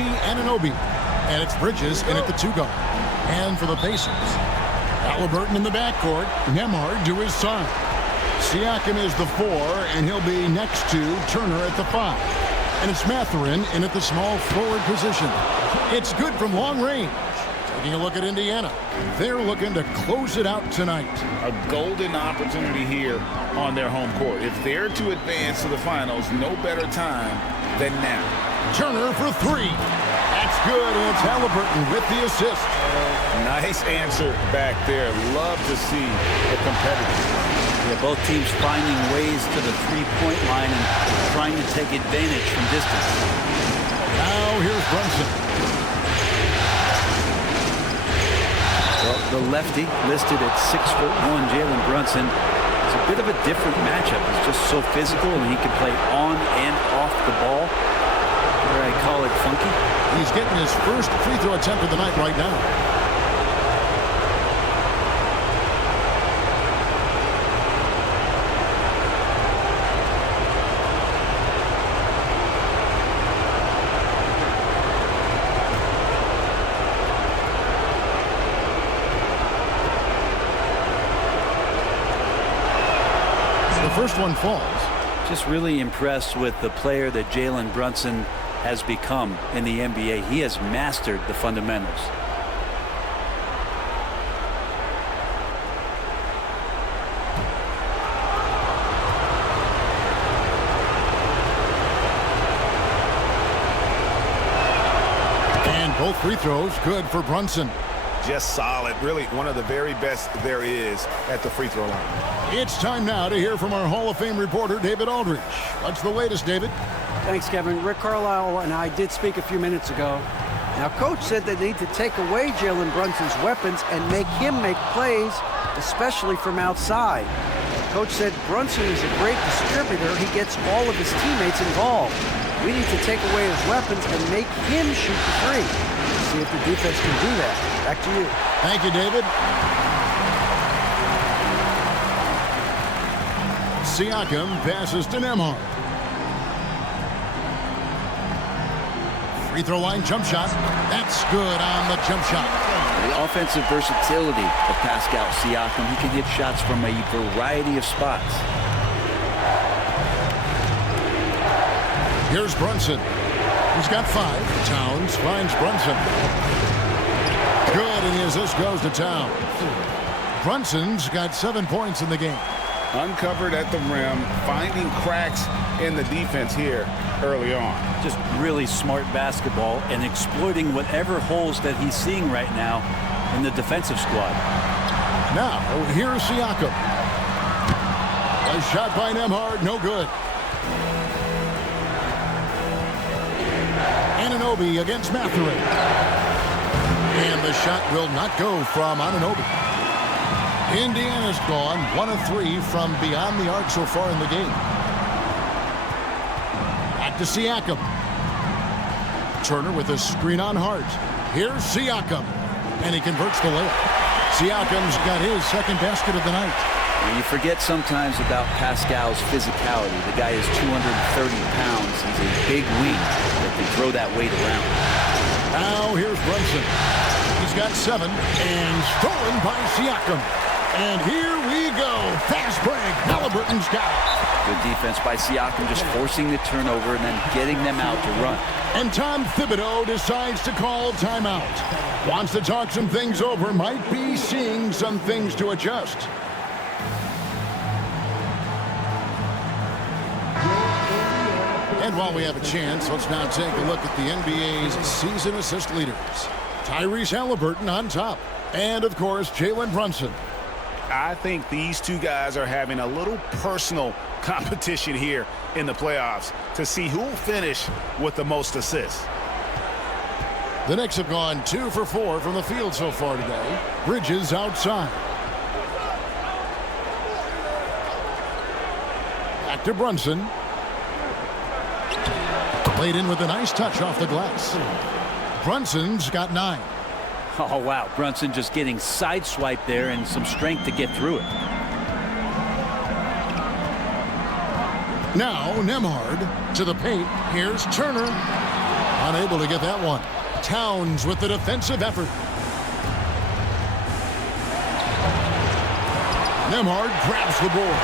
Anunoby. And it's Bridges in at the 2 guard. And for the Pacers, Halliburton in the backcourt. Nembhard to his side. Siakam is the 4, and he'll be next to Turner at the 5. And it's Mathurin in at the small forward position. It's good from long range. Taking a look at Indiana. They're looking to close it out tonight. A golden opportunity here on their home court. If they're to advance to the finals, no better time than now. Turner for 3. That's good, and it's Halliburton with the assist. Nice answer back there. Love to see the competitors. Yeah, both teams finding ways to the three-point line and trying to take advantage from distance. Now here's Brunson. Well, the lefty listed at 6'1", Jalen Brunson. It's a bit of a different matchup. He's just so physical, and he can play on and off the ball. Or I call it funky. He's getting his first free throw attempt of the night right now. First one falls. Just really impressed with the player that Jalen Brunson has become in the NBA. He has mastered the fundamentals. And both free throws good for Brunson. Just solid. Really one of the very best there is at the free throw line. It's time now to hear from our Hall of Fame reporter, David Aldridge. What's the latest, David? Thanks, Kevin. Rick Carlisle and I did speak a few minutes ago. Now, Coach said they need to take away Jalen Brunson's weapons and make him make plays, especially from outside. Coach said Brunson is a great distributor. He gets all of his teammates involved. We need to take away his weapons and make him shoot the three. See if the defense can do that. Back to you. Thank you, David. Siakam passes to Nembhard. Free throw line jump shot. That's good on the jump shot. The offensive versatility of Pascal Siakam. He can hit shots from a variety of spots. Here's Brunson. He's got 5. Towns finds Brunson. Good, and the assist goes to Towns. Brunson's got 7 points in the game. Uncovered at the rim, finding cracks in the defense here early on. Just really smart basketball and exploiting whatever holes that he's seeing right now in the defensive squad. Now, here's Siakam. A shot by Nembhard, no good. Anunoby against Mathurin. And the shot will not go from Anunoby. Indiana's gone 1 of 3 from beyond the arc so far in the game. Back to Siakam. Turner with a screen on Hart. Here's Siakam. And he converts the layup. Siakam's got his second basket of the night. You forget sometimes about Pascal's physicality. The guy is 230 pounds. He's a big wing that can throw that weight around. Now here's Brunson. He's got 7 and stolen by Siakam. And here we go. Fast break. Halliburton's got it. Good defense by Siakam, just forcing the turnover and then getting them out to run. And Tom Thibodeau decides to call timeout. Wants to talk some things over. Might be seeing some things to adjust. And while we have a chance, let's now take a look at the NBA's season assist leaders. Tyrese Halliburton on top. And, of course, Jalen Brunson. I think these two guys are having a little personal competition here in the playoffs to see who will finish with the most assists. The Knicks have gone 2 for 4 from the field so far today. Bridges outside. Back to Brunson. Played in with a nice touch off the glass. Brunson's got 9. Oh, wow. Brunson just getting sideswiped there and some strength to get through it. Now Nembhard to the paint. Here's Turner. Unable to get that one. Towns with the defensive effort. Nembhard grabs the board.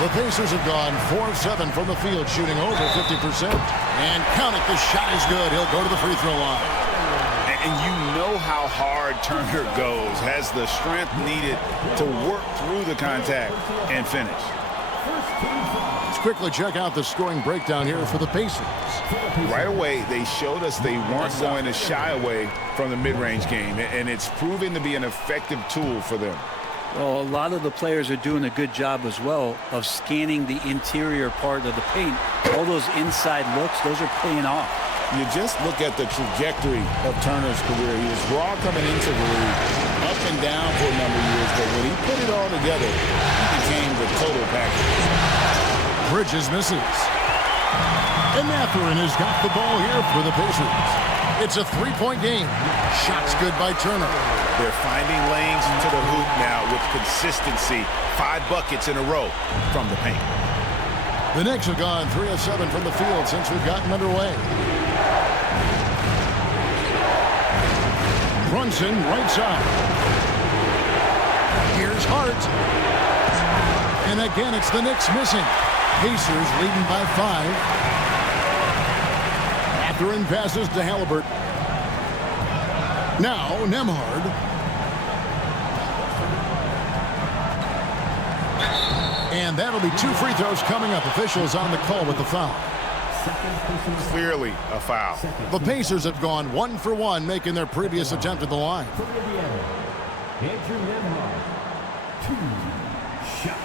The Pacers have gone 4-7 from the field, shooting over 50%. And count it, the shot is good. He'll go to the free throw line. And you know how hard Turner goes, has the strength needed to work through the contact and finish. Let's quickly check out the scoring breakdown here for the Pacers. Right away, they showed us they weren't going to shy away from the mid-range game, and it's proven to be an effective tool for them. Well, a lot of the players are doing a good job as well of scanning the interior part of the paint. All those inside looks, those are paying off. You just look at the trajectory of Turner's career. He was raw coming into the league, up and down for a number of years, but when he put it all together, he became the total package. Bridges misses. And Mathurin has got the ball here for the Pacers. It's a three-point game. Shots good by Turner. They're finding lanes into the hoop now with consistency. 5 buckets in a row from the paint. The Knicks have gone 3 of 7 from the field since we've gotten underway. Brunson, right side. Here's Hart. And again, it's the Knicks missing. Pacers leading by 5. Mathurin passes to Halliburton. Now, Nembhard. And that'll be 2 free throws coming up. Officials on the call with the foul. Clearly a foul. The Pacers have gone 1 for 1, making their previous attempt at the line. Andrew Nembhard, 2 shots.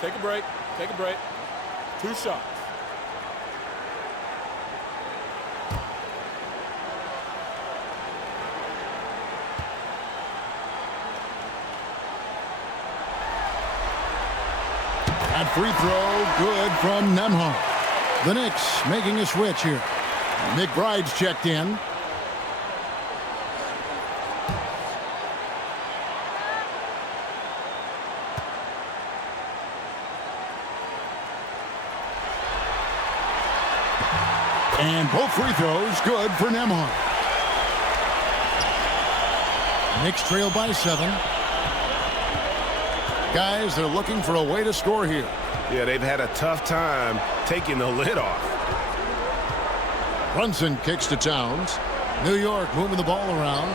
Take a break. Take a break. 2 shots. That free throw good from Nembhard. The Knicks making a switch here. McBride's checked in. And both free throws good for Nembhard. Knicks trail by 7. Guys, they're looking for a way to score here. Yeah, they've had a tough time taking the lid off. Brunson kicks to Towns. New York moving the ball around.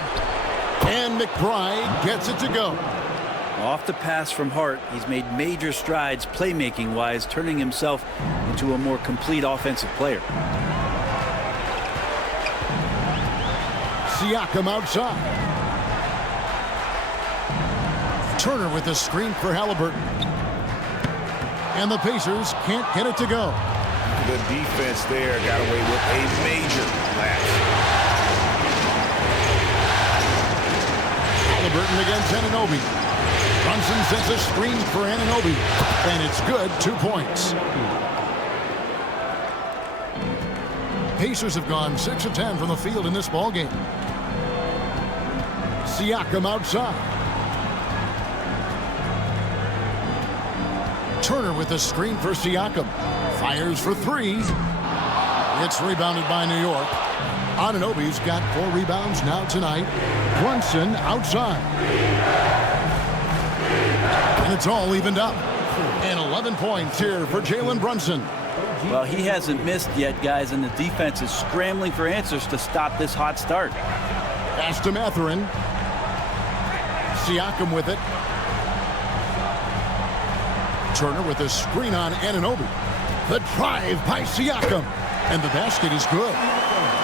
And McBride gets it to go. Off the pass from Hart, he's made major strides playmaking-wise, turning himself into a more complete offensive player. Siakam outside. Turner with a screen for Halliburton. And the Pacers can't get it to go. The defense there got away with a major lapse. Halliburton against Anunoby. Brunson sends a screen for Anunoby. And it's good, 2 points. Pacers have gone 6 of 10 from the field in this ballgame. Siakam outside. Turner with a screen for Siakam. Fires for 3. It's rebounded by New York. Anunoby's got 4 rebounds now tonight. Brunson outside. And it's all evened up. And 11 points here for Jalen Brunson. Well, he hasn't missed yet, guys, and the defense is scrambling for answers to stop this hot start. Pass to Mathurin. Siakam with it. Turner with a screen on Anunoby. The drive by Siakam. And the basket is good.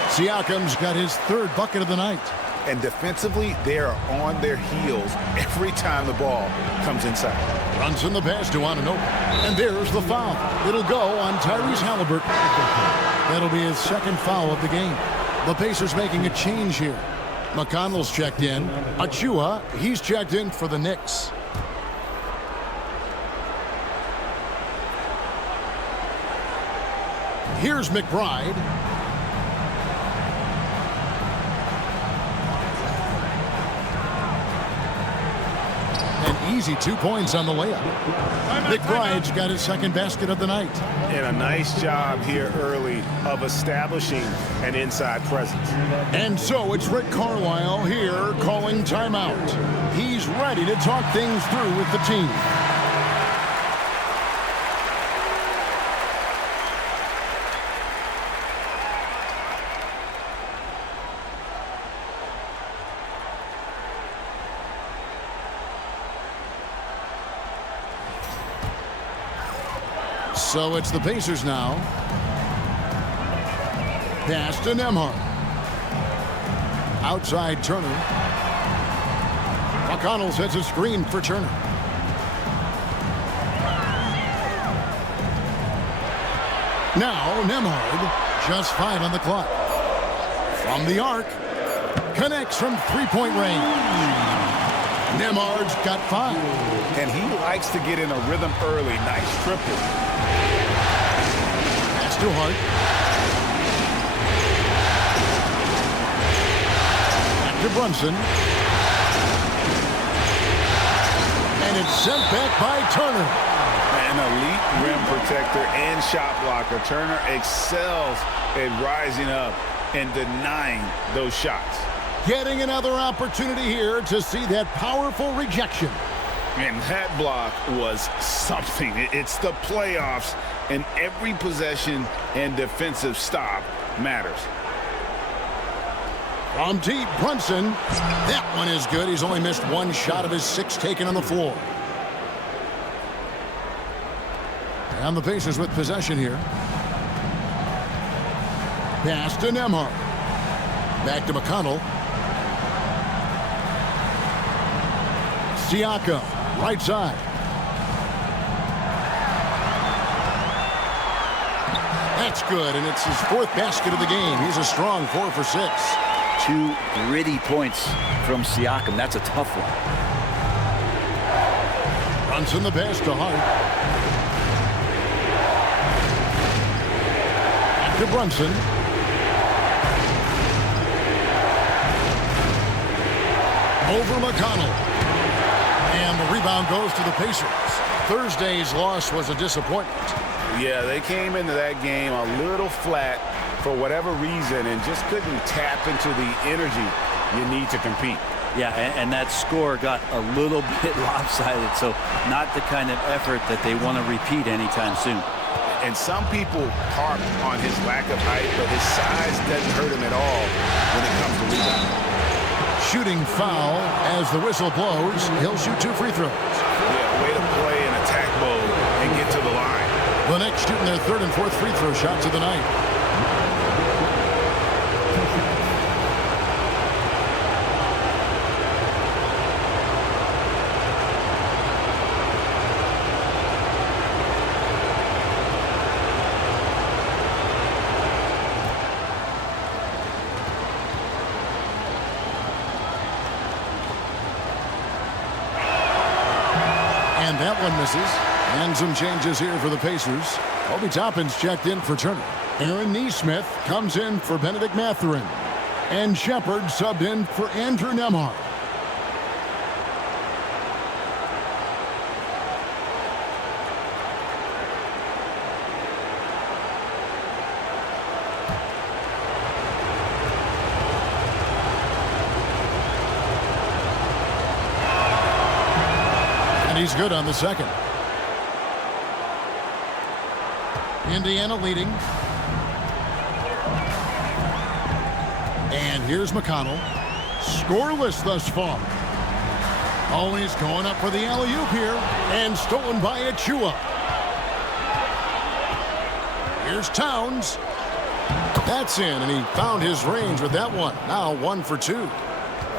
Siakam's got his 3rd bucket of the night. And defensively, they are on their heels every time the ball comes inside. Runs in the pass to Anunoby. And there's the foul. It'll go on Tyrese Halliburton. That'll be his 2nd foul of the game. The Pacers making a change here. McConnell's checked in. Achua, he's checked in for the Knicks. Here's McBride. And Easy 2 points on the layup. McBride's got his second basket of the night. And a nice job here early of establishing an inside presence. And so it's Rick Carlisle here calling timeout. He's ready to talk things through with the team. So it's the Pacers now. Pass to Nembhard. Outside Turner. McConnell sets a screen for Turner. Now Nembhard, just 5 on the clock. From the arc, connects from three-point range. Nembhard's got 5. And he likes to get in a rhythm early. Nice triple. That's too hard. Back to Brunson. And it's sent back by Turner. An elite rim protector and shot blocker. Turner excels at rising up and denying those shots. Getting another opportunity here to see that powerful rejection. And that block was something. It's the playoffs, and every possession and defensive stop matters. From deep, Brunson. That one is good. He's only missed 1 shot of his 6 taken on the floor. And the Pacers with possession here. Pass to Nembhard. Back to McConnell. Siakam, right side. That's good, and it's his 4th basket of the game. He's a strong 4 for 6. 2 gritty points from Siakam. That's a tough one. Brunson the pass to Hart. Back to Brunson. Over McConnell. And the rebound goes to the Pacers. Thursday's loss was a disappointment. Yeah, they came into that game a little flat for whatever reason and just couldn't tap into the energy you need to compete. Yeah, and that score got a little bit lopsided, so not the kind of effort that they want to repeat anytime soon. And some people harp on his lack of height, but his size doesn't hurt him at all when it comes to rebounding. Shooting foul as the whistle blows. He'll shoot 2 free throws. Yeah, way to play in attack mode and get to the line. The Knicks shooting their 3rd and 4th free throw shots of the night. And that one misses. And some changes here for the Pacers. Obi Toppin's checked in for Turner. Aaron Nesmith comes in for Benedict Mathurin. And Shepard subbed in for Andrew Nembhard. And he's good on the second. Indiana leading. And here's McConnell. Scoreless thus far. Always going up for the alley-oop here. And stolen by Achua. Here's Towns. That's in, and he found his range with that one. Now 1 for 2.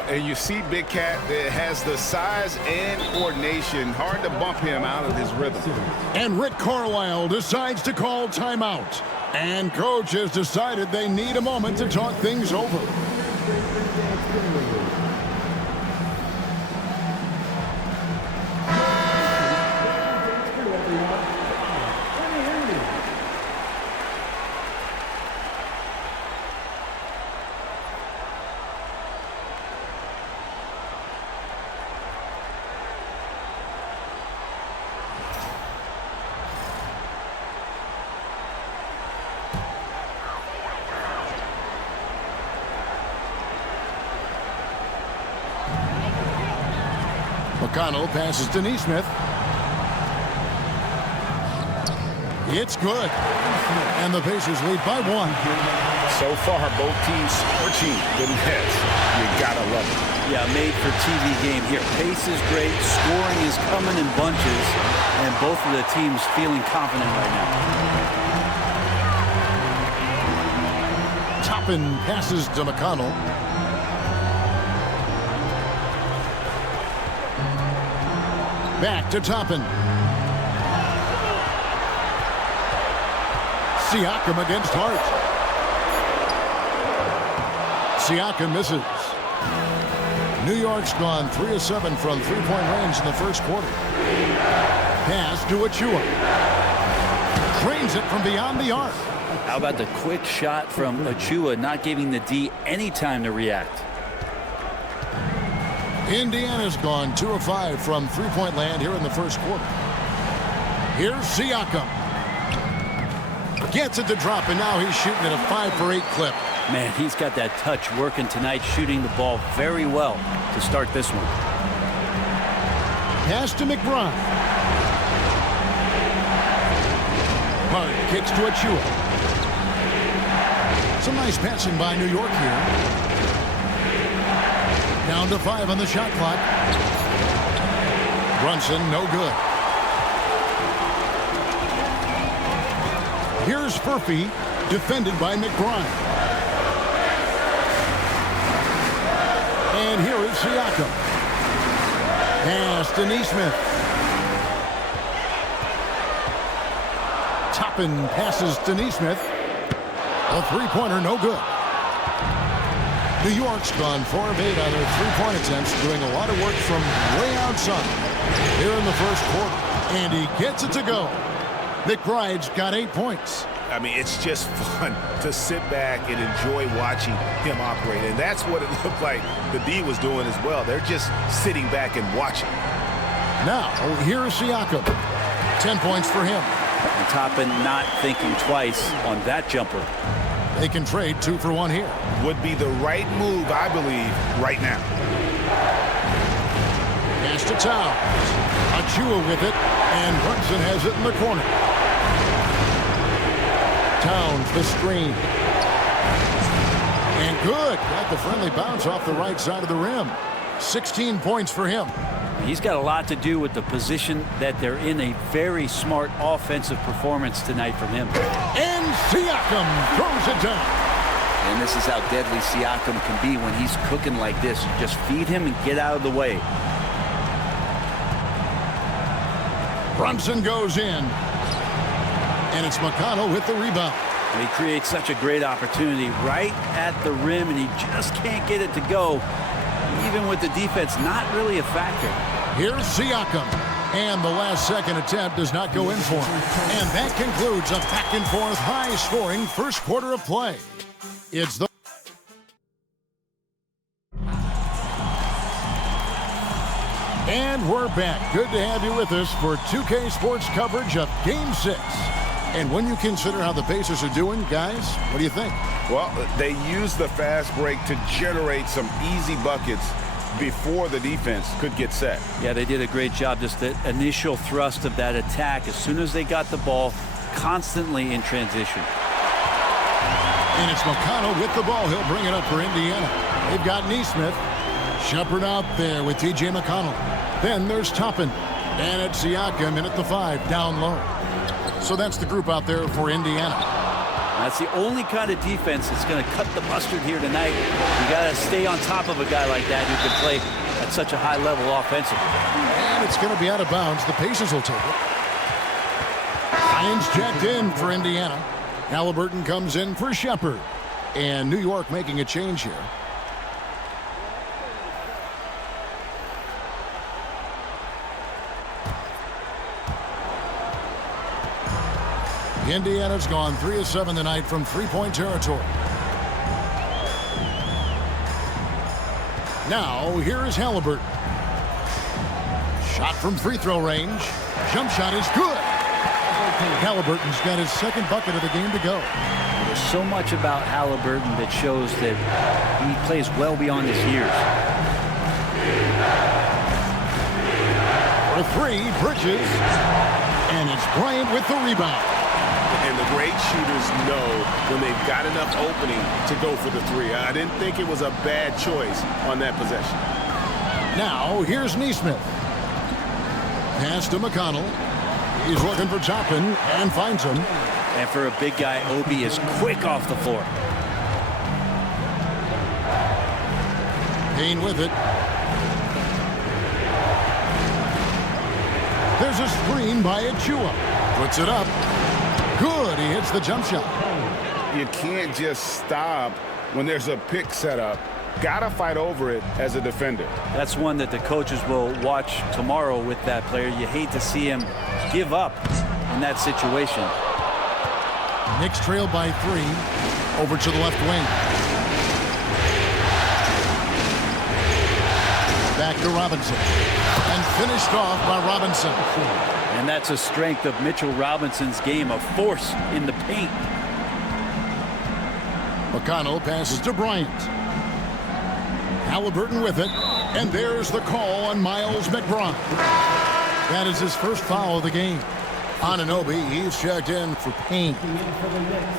And you see Big Cat that has the size and coordination. Hard to bump him out of his rhythm. And Rick Carlisle decides to call timeout. And coach has decided they need a moment to talk things over. McConnell passes to Neesmith. It's good. And the Pacers lead by 1. So far, both teams scorching the Nets. You gotta love it. Yeah, made for TV game here. Pace is great. Scoring is coming in bunches. And both of the teams feeling confident right now. Toppin passes to McConnell. Back to Toppin. Siakam against Hart. Siakam misses. New York's gone 3 of 7 from three-point range in the first quarter. Pass to Achua. Cranes it from beyond the arc. How about the quick shot from Achua, not giving the D any time to react? Indiana's gone 2 of 5 from three-point land here in the first quarter. Here's Siakam. Gets it to drop, and now he's shooting at a 5 for 8 clip. Man, he's got that touch working tonight, shooting the ball very well to start this one. Pass to McBride. Hart kicks to Achua. Some nice passing by New York here. Down to 5 on the shot clock. Brunson, no good. Here's Furphy, defended by McBride. And here is Siakam. Pass to Neesmith. Toppin passes to Neesmith. A three-pointer, no good. New York's gone 4 of 8 on their three-point attempts, doing a lot of work from way outside here in the first quarter. And he gets it to go. McBride's got 8 points. I mean, it's just fun to sit back and enjoy watching him operate. And that's what it looked like the D was doing as well. They're just sitting back and watching. Now, here's Siakam. 10 points for him. And Toppin not thinking twice on that jumper. They can trade 2 for 1 here. Would be the right move, I believe, right now. Pass to Towns. Achua with it, and Brunson has it in the corner. Towns, the screen. And good. Got the friendly bounce off the right side of the rim. 16 points for him. He's got a lot to do with the position that they're in. A very smart offensive performance tonight from him. And Siakam throws it down. And this is how deadly Siakam can be when he's cooking like this. You just feed him and get out of the way. Brunson goes in. And it's McConnell with the rebound. And he creates such a great opportunity right at the rim, and he just can't get it to go. Even with the defense not really a factor. Here's Siakam. And the last second attempt does not go in for him. And that concludes a back-and-forth high-scoring first quarter of play. It's the... And we're back. Good to have you with us for 2K Sports coverage of Game 6. And when you consider how the Pacers are doing, guys, what do you think? Well, they used the fast break to generate some easy buckets before the defense could get set. Yeah, they did a great job. Just the initial thrust of that attack, as soon as they got the ball, constantly in transition. And it's McConnell with the ball. He'll bring it up for Indiana. They've got Neesmith. Shepard out there with T.J. McConnell. Then there's Toppin. And it's Siakam in at the 5, down low. So that's the group out there for Indiana. That's the only kind of defense that's going to cut the mustard here tonight. You got to stay on top of a guy like that who can play at such a high level offensively. And it's going to be out of bounds. The Pacers will take it. Hines checked in for Indiana. Halliburton comes in for Shepard. And New York making a change here. Indiana's gone 3 of 7 tonight from three-point territory. Now, here is Halliburton. Shot from free throw range. Jump shot is good. Halliburton's got his second bucket of the game to go. There's so much about Halliburton that shows that he plays well beyond his years. For three, Bridges. And it's Bryant with the rebound. And the great shooters know when they've got enough opening to go for the three. I didn't think it was a bad choice on that possession. Now, here's Nesmith. Pass to McConnell. He's looking for Toppin and finds him. And for a big guy, Obi is quick off the floor. Payne with it. There's a screen by Achua. Puts it up. Good. He hits the jump shot. You can't just stop when there's a pick set up. Gotta fight over it as a defender. That's one that the coaches will watch tomorrow with that player. You hate to see him give up in that situation. Knicks trail by 3. Over to the left wing. Back to Robinson. And finished off by Robinson. And that's a strength of Mitchell Robinson's game, a force in the paint. McConnell passes to Bryant. Halliburton with it. And there's the call on Miles McBride. That is his first foul of the game. Anunoby, he's checked in for Payne. For the Knicks,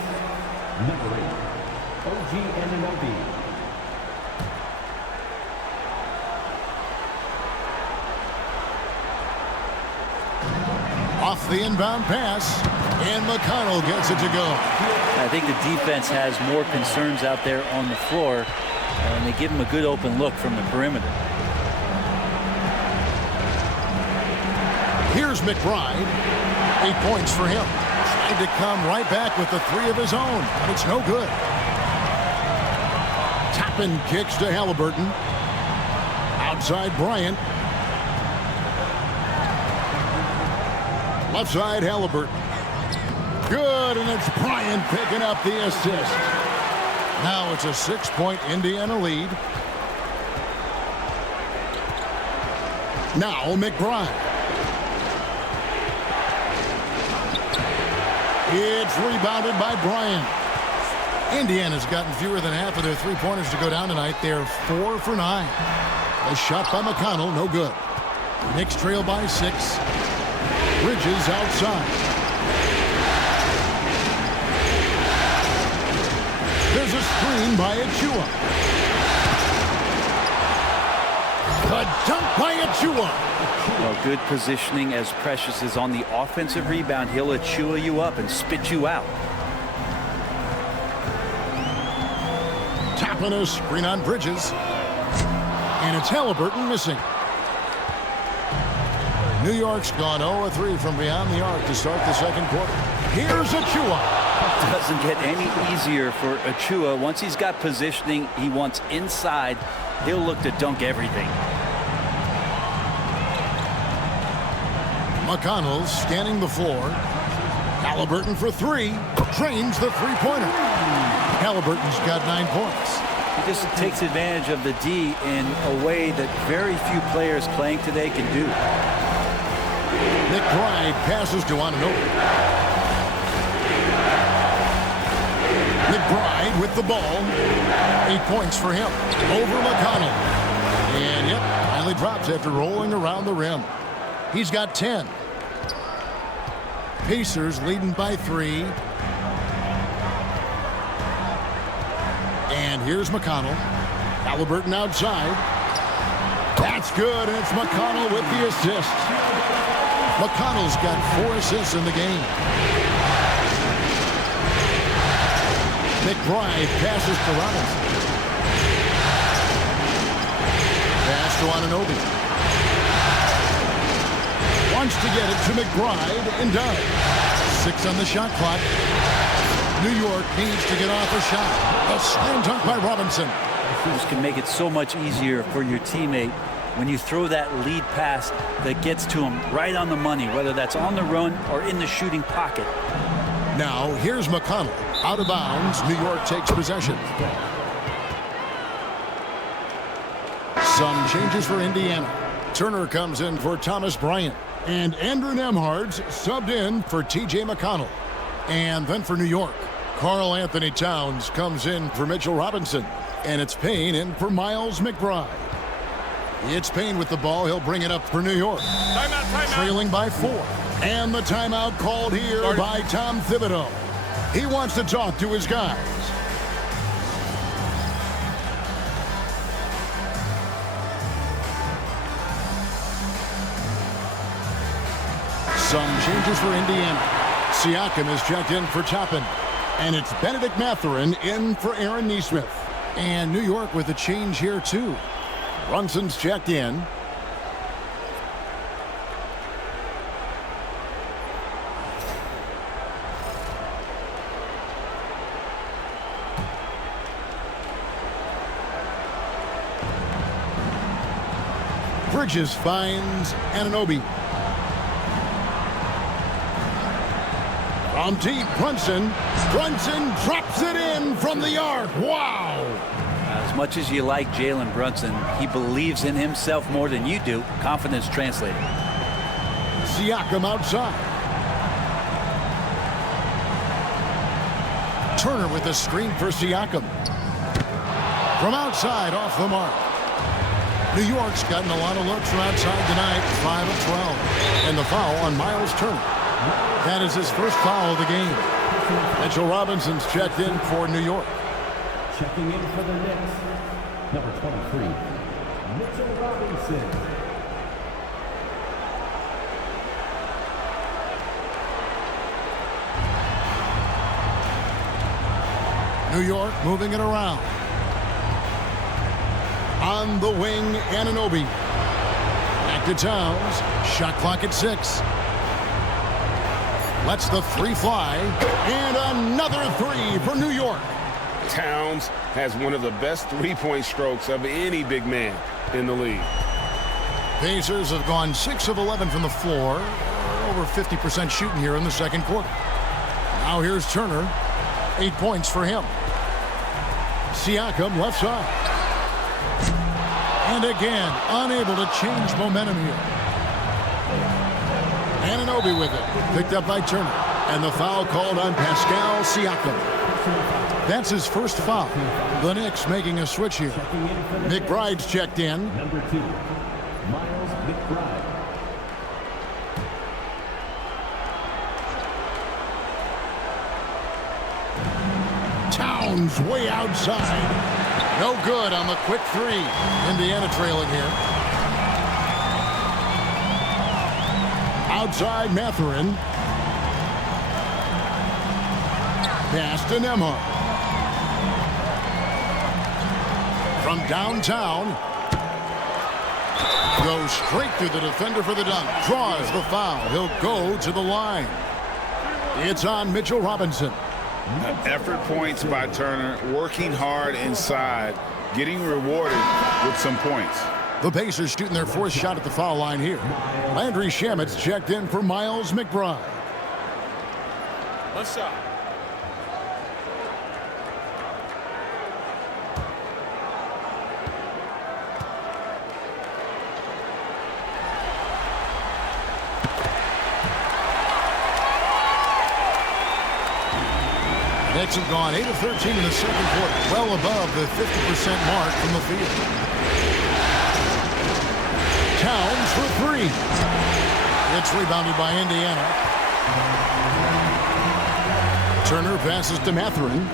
number 8, OG Anunoby. Off the inbound pass, and McConnell gets it to go. I think the defense has more concerns out there on the floor, and they give him a good open look from the perimeter. Here's McBride. 8 points for him. Trying to come right back with the 3 of his own, but it's no good. Toppin kicks to Halliburton. Outside Bryant. Left side Halliburton. Good, and it's Bryant picking up the assist. Now it's a 6-point Indiana lead. Now McBride. It's rebounded by Bryant. Indiana's gotten fewer than half of their three-pointers to go down tonight. They're 4 for 9. A shot by McConnell, no good. Knicks trail by 6. Bridges outside. There's a screen by Achua. The dunk by Achua. Well, good positioning as Precious is on the offensive rebound. He'll Achua you up and spit you out. Tapping a screen on Bridges. And it's Halliburton missing. New York's gone 0-3 from beyond the arc to start the second quarter. Here's Achua. Doesn't get any easier for Achua. Once he's got positioning he wants inside, he'll look to dunk everything. McConnell scanning the floor. Halliburton for 3. Drains the three-pointer. Halliburton's got 9 points. He just takes advantage of the D in a way that very few players playing today can do. McBride passes to Anunoby. McBride with the ball. 8 points for him. Over McConnell. And yep, finally drops after rolling around the rim. He's got 10. Pacers leading by 3. And here's McConnell. Halliburton outside. That's good, and it's McConnell with the assist. McConnell's got 4 assists in the game. McBride passes to Robinson. Pass to Anunoby. Wants to get it to McBride and does. 6 on the shot clock. New York needs to get off a shot. A slam dunk by Robinson. This can make it so much easier for your teammate when you throw that lead pass that gets to him right on the money, whether that's on the run or in the shooting pocket. Now here's McConnell. Out of bounds. New York takes possession. Some changes for Indiana. Turner comes in for Thomas Bryant. And Andrew Nembhard's subbed in for T.J. McConnell. And then for New York, Karl Anthony Towns comes in for Mitchell Robinson. And it's Payne in for Miles McBride. It's Payne with the ball. He'll bring it up for New York. Timeout. Trailing by 4. And the timeout called here by Tom Thibodeau. He wants to talk to his guys. Some changes for Indiana. Siakam is checked in for Toppin. And it's Benedict Mathurin in for Aaron Nesmith. And New York with a change here, too. Brunson's checked in. Bridges finds Anunoby. From deep, Brunson. Brunson drops it in from the arc. Wow! As much as you like Jalen Brunson, he believes in himself more than you do. Confidence translated. Siakam outside. Turner with a screen for Siakam. From outside, off the mark. New York's gotten a lot of looks from outside tonight, 5 of 12. And the foul on Miles Turner. That is his first foul of the game. Mitchell Robinson's checked in for New York. Checking in for the Knicks, number 23, Mitchell Robinson. New York moving it around. On the wing, Anunoby. Back to Towns. Shot clock at 6. Lets the 3 fly. And another 3 for New York. Towns has one of the best three-point strokes of any big man in the league. Pacers have gone 6 of 11 from the floor. Over 50% shooting here in the second quarter. Now here's Turner. 8 points for him. Siakam left side. And again, unable to change momentum here. Anunoby with it. Picked up by Turner. And the foul called on Pascal Siakam. That's his first foul. The Knicks making a switch here. McBride's checked in. Number 2, Miles McBride. Towns way outside. No good on the quick 3. Indiana trailing here. Outside Mathurin. Pass to Nembhard. From downtown. Goes straight through the defender for the dunk. Draws the foul. He'll go to the line. It's on Mitchell Robinson. Effort points by Turner, working hard inside, getting rewarded with some points. The Pacers shooting their 4th shot at the foul line here. Landry Shamet's checked in for Miles McBride. Left side. Knicks have gone 8 of 13 in the second quarter, well above the 50% mark from the field. Towns for 3. It's rebounded by Indiana. Turner passes to Mathurin.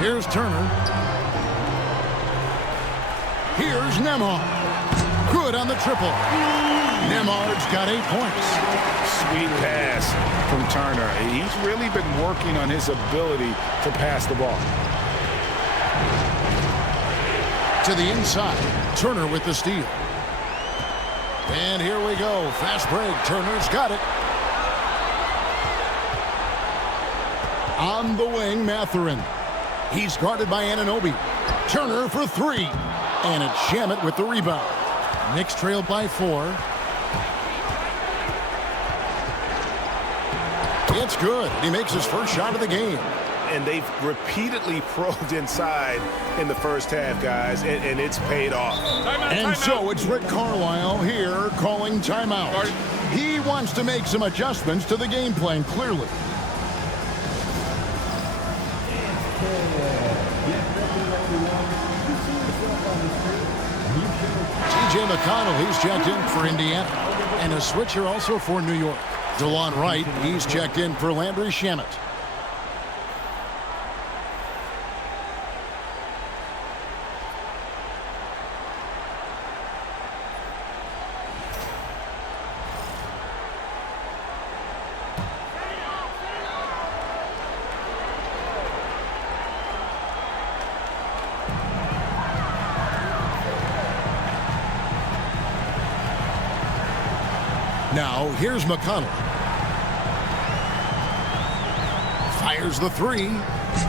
Here's Turner. Here's Nembhard. Good on the triple. Nembhard's got 8 points. Sweet pass from Turner. He's really been working on his ability to pass the ball. To the inside. Turner with the steal. And here we go. Fast break. Turner's got it. On the wing, Mathurin. He's guarded by Anunoby. Turner for 3. And it's Shamet with the rebound. Knicks trailed by 4. It's good. He makes his first shot of the game. And they've repeatedly probed inside in the first half, guys, and it's paid off. And so it's Rick Carlisle here calling timeout. He wants to make some adjustments to the game plan, clearly. T.J. McConnell, he's checked in for Indiana. And a switcher also for New York. DeLon Wright, he's checked in for Landry Shamet. Now, here's McConnell. Fires the three.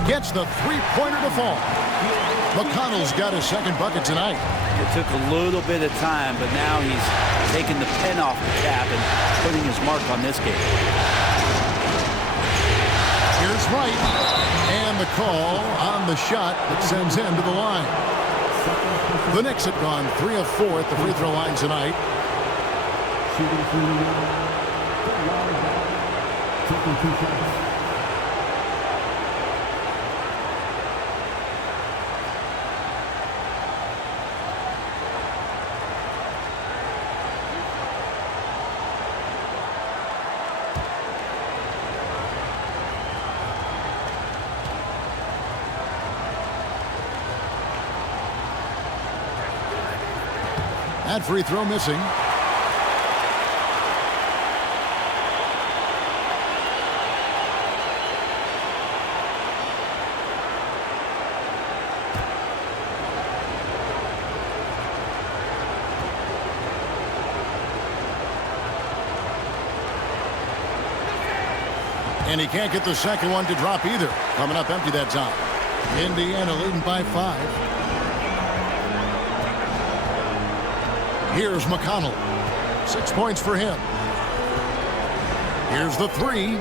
Gets the three-pointer to fall. McConnell's got his second bucket tonight. It took a little bit of time, but now he's taking the pen off the cap and putting his mark on this game. Here's Wright. And the call on the shot that sends him to the line. The Knicks have gone 3 of 4 at the free throw line tonight. Shooting through the taking 2 shots. That free throw missing. And he can't get the second one to drop either. Coming up empty that time. Indiana leading by 5. Here's McConnell. 6 points for him. Here's the three.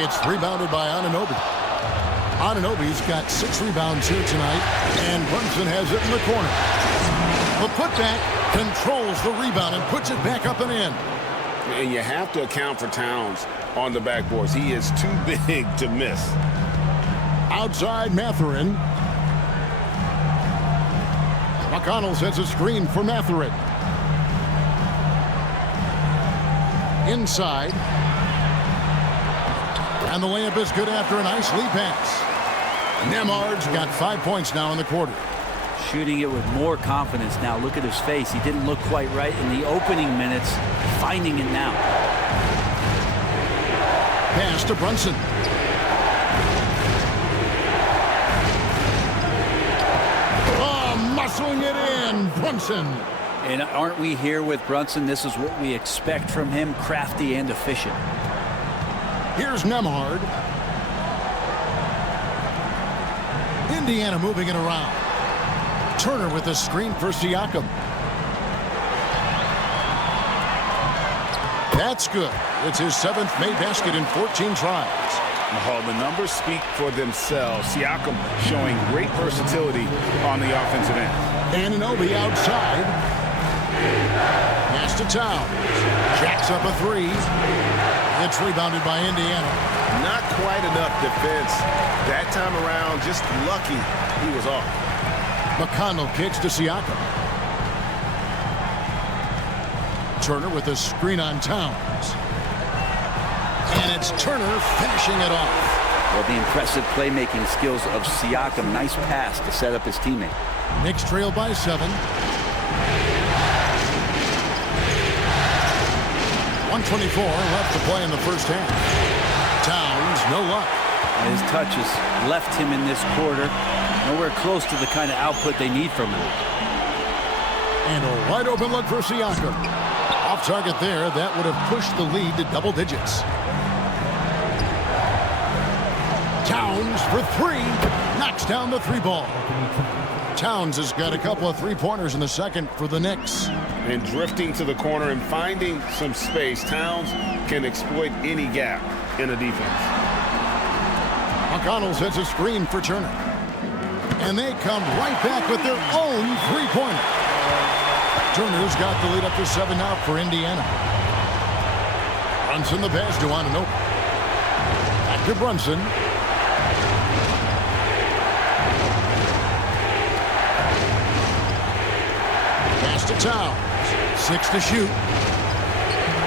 It's rebounded by Anunoby. Anunoby's got 6 rebounds here tonight. And Brunson has it in the corner. The putback controls the rebound and puts it back up and in. And you have to account for Towns on the backboards. He is too big to miss. Outside Mathurin. McConnell sets a screen for Mathurin. Inside. And the layup is good after a nice lead pass. Nemhard's got 5 points now in the quarter. Shooting it with more confidence now. Look at his face. He didn't look quite right in the opening minutes. Finding it now. Pass to Brunson. Oh, muscling it in. Brunson. And aren't we here with Brunson? This is what we expect from him. Crafty and efficient. Here's Nemhard. Indiana moving it around. Turner with a screen for Siakam. That's good. It's his 7th made basket in 14 tries. Oh, the numbers speak for themselves. Siakam showing great versatility on the offensive end. Anunoby outside. Pass to Towns. Jacks up a three. It's rebounded by Indiana. Not quite enough defense. That time around, just lucky he was off. McConnell kicks to Siakam. Turner with a screen on Towns. And it's Turner finishing it off. Well, the impressive playmaking skills of Siakam. Nice pass to set up his teammate. Knicks trail by 7. 1:24 left to play in the first half. Towns, no luck. His touch has left him in this quarter. Nowhere close to the kind of output they need from him. And a wide open look for Siakam. Off target there. That would have pushed the lead to double digits. Towns for 3. Knocks down the 3 ball. Towns has got a couple of 3-pointers in the second for the Knicks. And drifting to the corner and finding some space, Towns can exploit any gap in a defense. McConnell sets a screen for Turner. And they come right back with their own 3-pointer. Turner's got the lead up to 7 now for Indiana. Brunson the pass to Anunoby. Back to Brunson. Pass to Towns. 6 to shoot.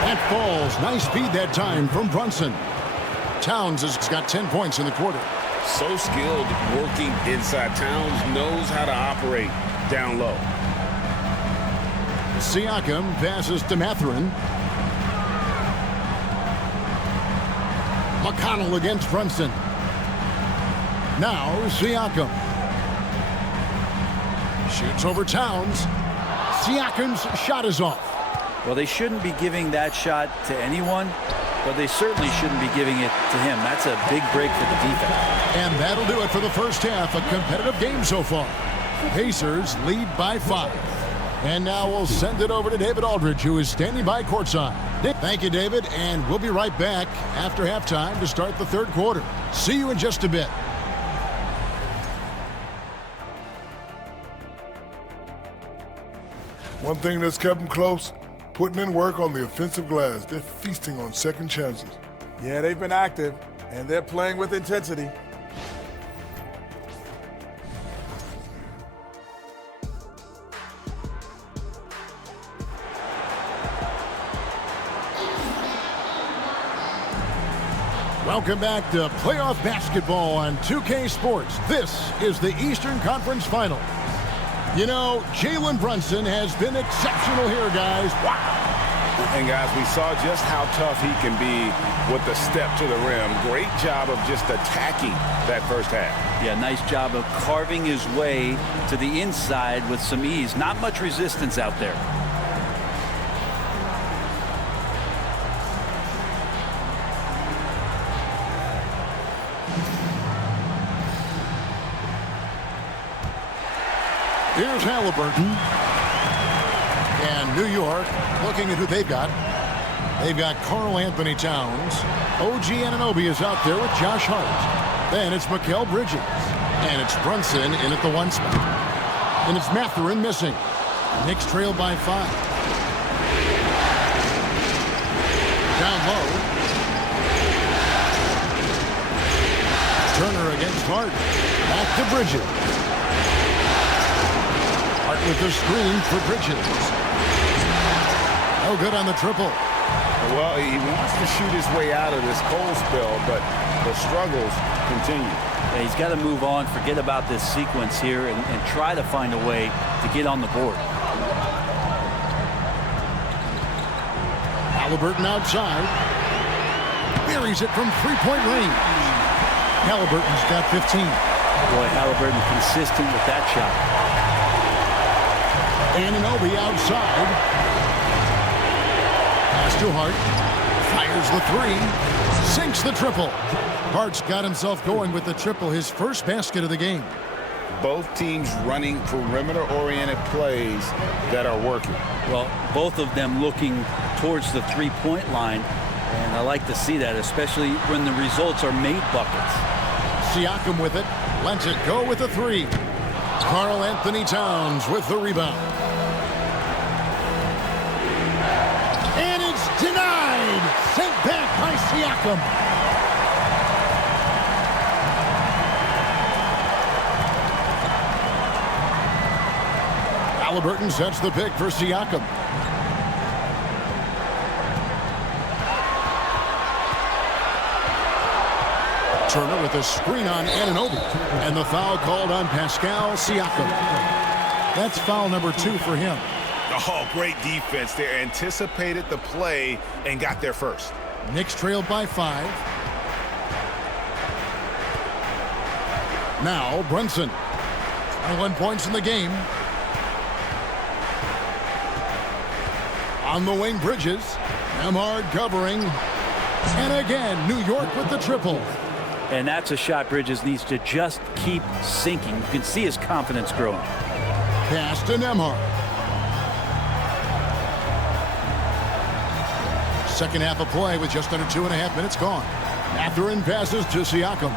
That falls. Nice feed that time from Brunson. Towns has got 10 points in the quarter. So skilled working inside. Towns knows how to operate down low. Siakam passes to Mathurin. McConnell against Brunson. Now Siakam. Shoots over Towns. Siakam's shot is off. Well, they shouldn't be giving that shot to anyone, but they certainly shouldn't be giving it to him. That's a big break for the defense. And that'll do it for the first half. A competitive game so far. Pacers lead by 5. And now we'll send it over to David Aldridge, who is standing by courtside. Thank you, David, and we'll be right back after halftime to start the third quarter. See you in just a bit. One thing that's kept them close, putting in work on the offensive glass. They're feasting on second chances. Yeah, they've been active, and they're playing with intensity. Welcome back to playoff basketball on 2K Sports. This is the Eastern Conference Final. You know, Jalen Brunson has been exceptional here, guys. Wow. And, guys, we saw just how tough he can be with the step to the rim. Great job of just attacking that first half. Yeah, nice job of carving his way to the inside with some ease. Not much resistance out there. Here's Halliburton. And New York, looking at who they've got. They've got Karl Anthony Towns. OG Anunoby is out there with Josh Hart. Then it's Mikal Bridges. And it's Brunson in at the 1 spot. And it's Mathurin missing. Knicks trail by 5. Down low. Turner against Hart. Back to Bridges. Hart with the screen for Bridges. No good on the triple. Well, he wants to shoot his way out of this cold spell, but the struggles continue. Yeah, he's got to move on, forget about this sequence here, and try to find a way to get on the board. Halliburton outside. Buries it from three-point range. Halliburton's got 15. Boy, Halliburton consistent with that shot. Anunoby outside. Pass to Hart. Fires the 3. Sinks the triple. Hart's got himself going with the triple, his first basket of the game. Both teams running perimeter-oriented plays that are working. Well, both of them looking towards the three-point line, and I like to see that, especially when the results are made buckets. Siakam with it. Lets it go with the 3. Karl Anthony Towns with the rebound. And it's denied. Sent back by Siakam. Halliburton sets the pick for Siakam. Turner with a screen on Anunoby. And the foul called on Pascal Siakam. That's foul number 2 for him. Oh, great defense there. Anticipated the play and got there first. Knicks trailed by 5. Now Brunson. 21 points in the game. On the wing, Bridges. Nemhard covering. And again, New York with the triple. And that's a shot Bridges needs to just keep sinking. You can see his confidence growing. Pass to Nemhard. Second half of play with just under 2.5 minutes gone. Mathurin passes to Siakam.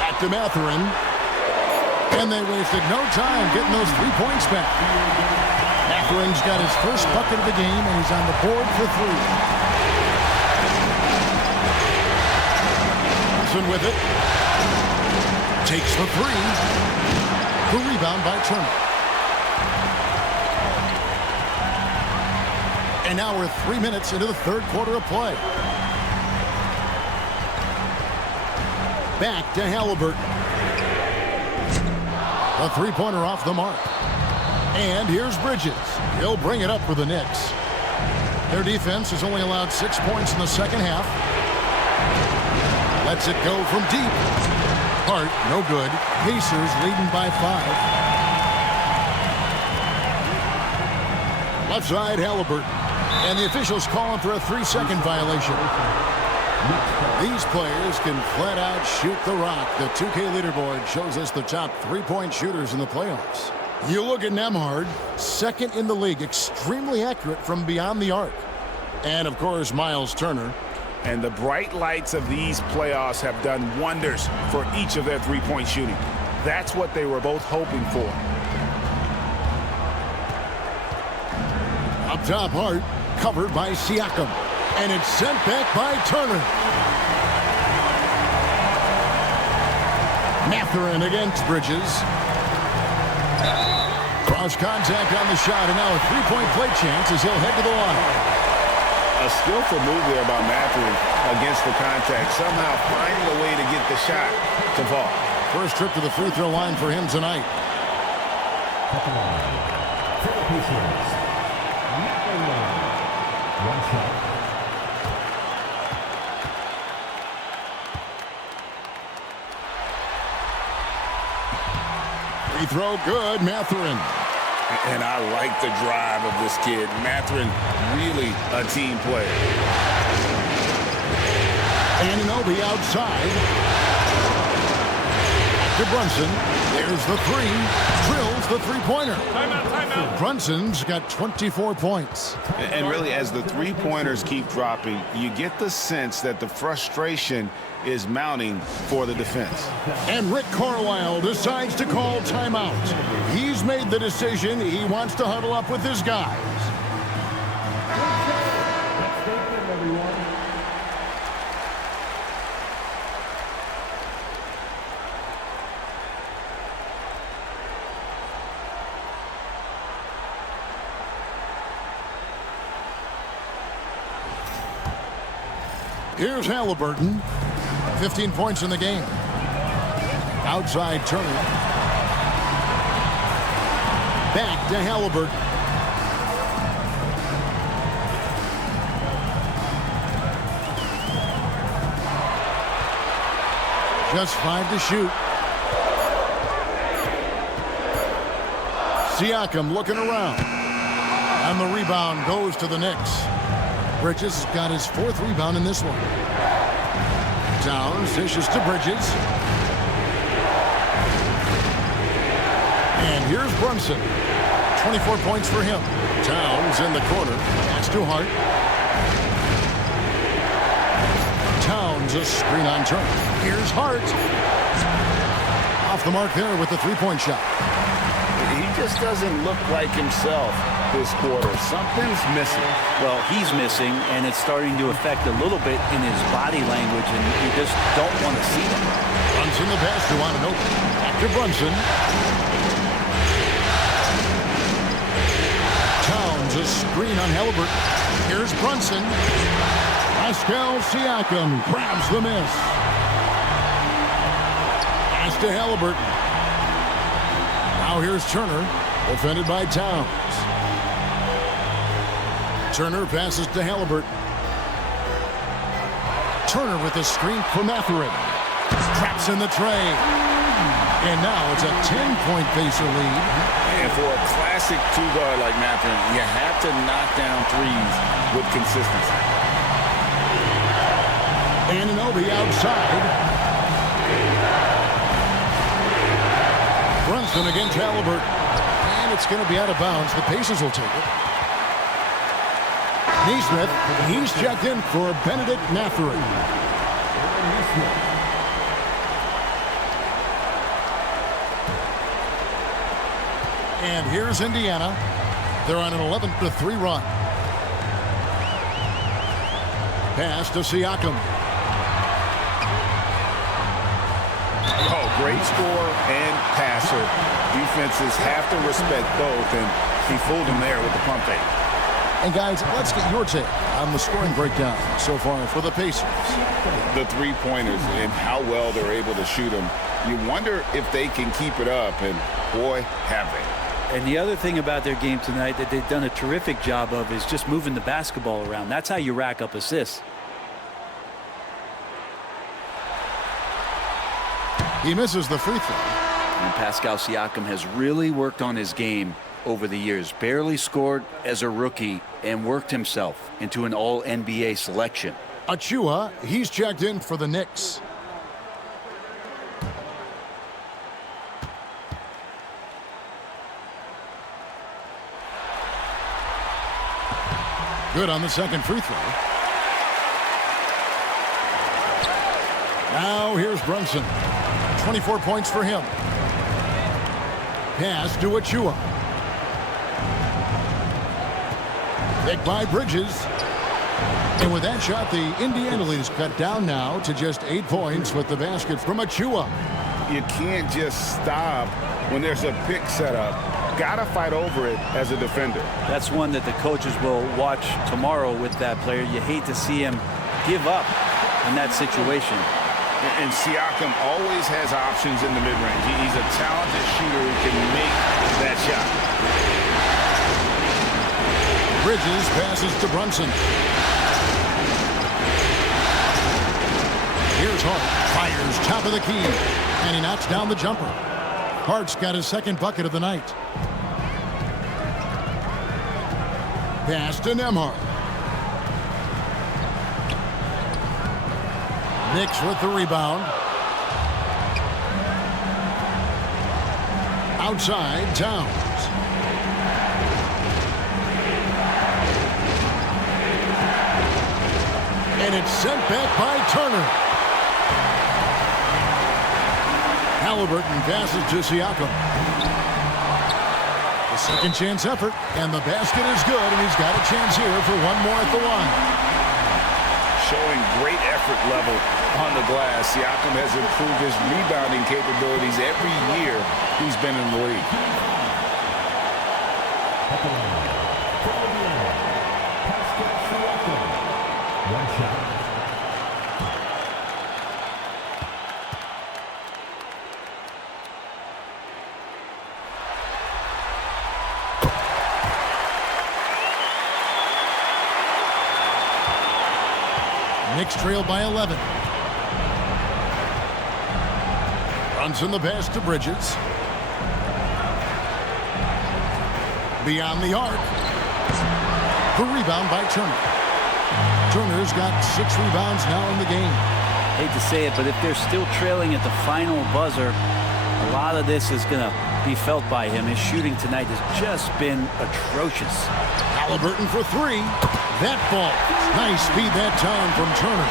Back to Mathurin. And they wasted no time getting those 3 points back. Mathurin's got his first bucket of the game, and he's on the board for 3. With it. Takes the 3. The rebound by Turner. And now we're 3 minutes into the third quarter of play. Back to Halliburton. A three-pointer off the mark. And here's Bridges. He'll bring it up for the Knicks. Their defense has only allowed 6 points in the second half. Lets it go from deep. Hart, no good. Pacers leading by 5. Left side, Halliburton. And the officials calling for a 3-second violation. These players can flat out shoot the rock. The 2K leaderboard shows us the top 3-point shooters in the playoffs. You look at Nembhard, second in the league, extremely accurate from beyond the arc. And, of course, Miles Turner. And the bright lights of these playoffs have done wonders for each of their three-point shooting. That's what they were both hoping for. Up top, Hart, covered by Siakam. And it's sent back by Turner. Mathurin against Bridges. Cross contact on the shot, and now a three-point play chance as he'll head to the line. A skillful move there by Mathurin against the contact, somehow finding a way to get the shot to fall. First trip to the free throw line for him tonight. Free throw good, Mathurin. And I like the drive of this kid. Mathurin, really a team player. Anunoby outside. To Brunson. There's the three. Drills the three-pointer. Timeout. Brunson's got 24 points. And really, as the three-pointers keep dropping, you get the sense that the frustration is mounting for the defense. And Rick Carlisle decides to call timeout. He's made the decision. He wants to huddle up with his guys. Here's Halliburton. 15 points in the game. Outside Turner. Back to Halliburton. Just 5 to shoot. Siakam looking around. And the rebound goes to the Knicks. Bridges got his 4th rebound in this one. Towns dishes to Bridges. And here's Brunson. 24 points for him. Towns in the corner. Pass to Hart. Towns a screen on Turner. Here's Hart. Off the mark there with the three-point shot. He just doesn't look like himself this quarter. Something's missing. Well, he's missing, and it's starting to affect a little bit in his body language, and you just don't want to see it. Brunson the pass to Anunoby. Back to Brunson. Towns a screen on Halliburton. Here's Brunson. Pascal Siakam grabs the miss. Pass to Halliburton. Now here's Turner, defended by Towns. Turner passes to Halliburton. Turner with a screen for Mathurin. Traps in the tray. And now it's a 10-point Pacer lead. And for a classic two-guard like Mathurin, you have to knock down threes with consistency. Anunoby outside. Brunson against Halliburton. And it's going to be out of bounds. The Pacers will take it. Neesmith, he's checked in for Benedict Mathurin. And here's Indiana. They're on an 11-3 run. Pass to Siakam. Oh, great scorer and passer. Defenses have to respect both, and he fooled them there with the pump fake. And guys, let's get your take on the scoring breakdown so far for the Pacers. The three-pointers and how well they're able to shoot them. You wonder if they can keep it up, and boy, have they. And the other thing about their game tonight that they've done a terrific job of is just moving the basketball around. That's how you rack up assists. He misses the free throw. And Pascal Siakam has really worked on his game over the years. Barely scored as a rookie and worked himself into an all-NBA selection. Achua, he's checked in for the Knicks. Good on the second free throw. Now here's Brunson. 24 points for him. Pass to Achua. Picked by Bridges. And with that shot, the Indiana lead is cut down now to just 8 points with the basket from Achua. You can't just stop when there's a pick set up. Gotta fight over it as a defender. That's one that the coaches will watch tomorrow with that player. You hate to see him give up in that situation. And Siakam always has options in the mid-range. He's a talented shooter who can make that shot. Bridges passes to Brunson. Here's Hart. Fires top of the key. And he knocks down the jumper. Hart's got his second bucket of the night. Pass to Nembhard. Knicks with the rebound. Outside, Towns. And it's sent back by Turner. Halliburton passes to Siakam. The second chance effort, and the basket is good, and he's got a chance here for one more at the line. Showing great effort level on the glass. Siakam has improved his rebounding capabilities every year he's been in the league. One shot. Knicks trail by 11. Brunson the pass to Bridges. Beyond the arc. The rebound by Turner. Turner's got 6 rebounds now in the game. Hate to say it, but if they're still trailing at the final buzzer, a lot of this is going to be felt by him. His shooting tonight has just been atrocious. Halliburton for 3. That ball. Nice speed that time from Turner.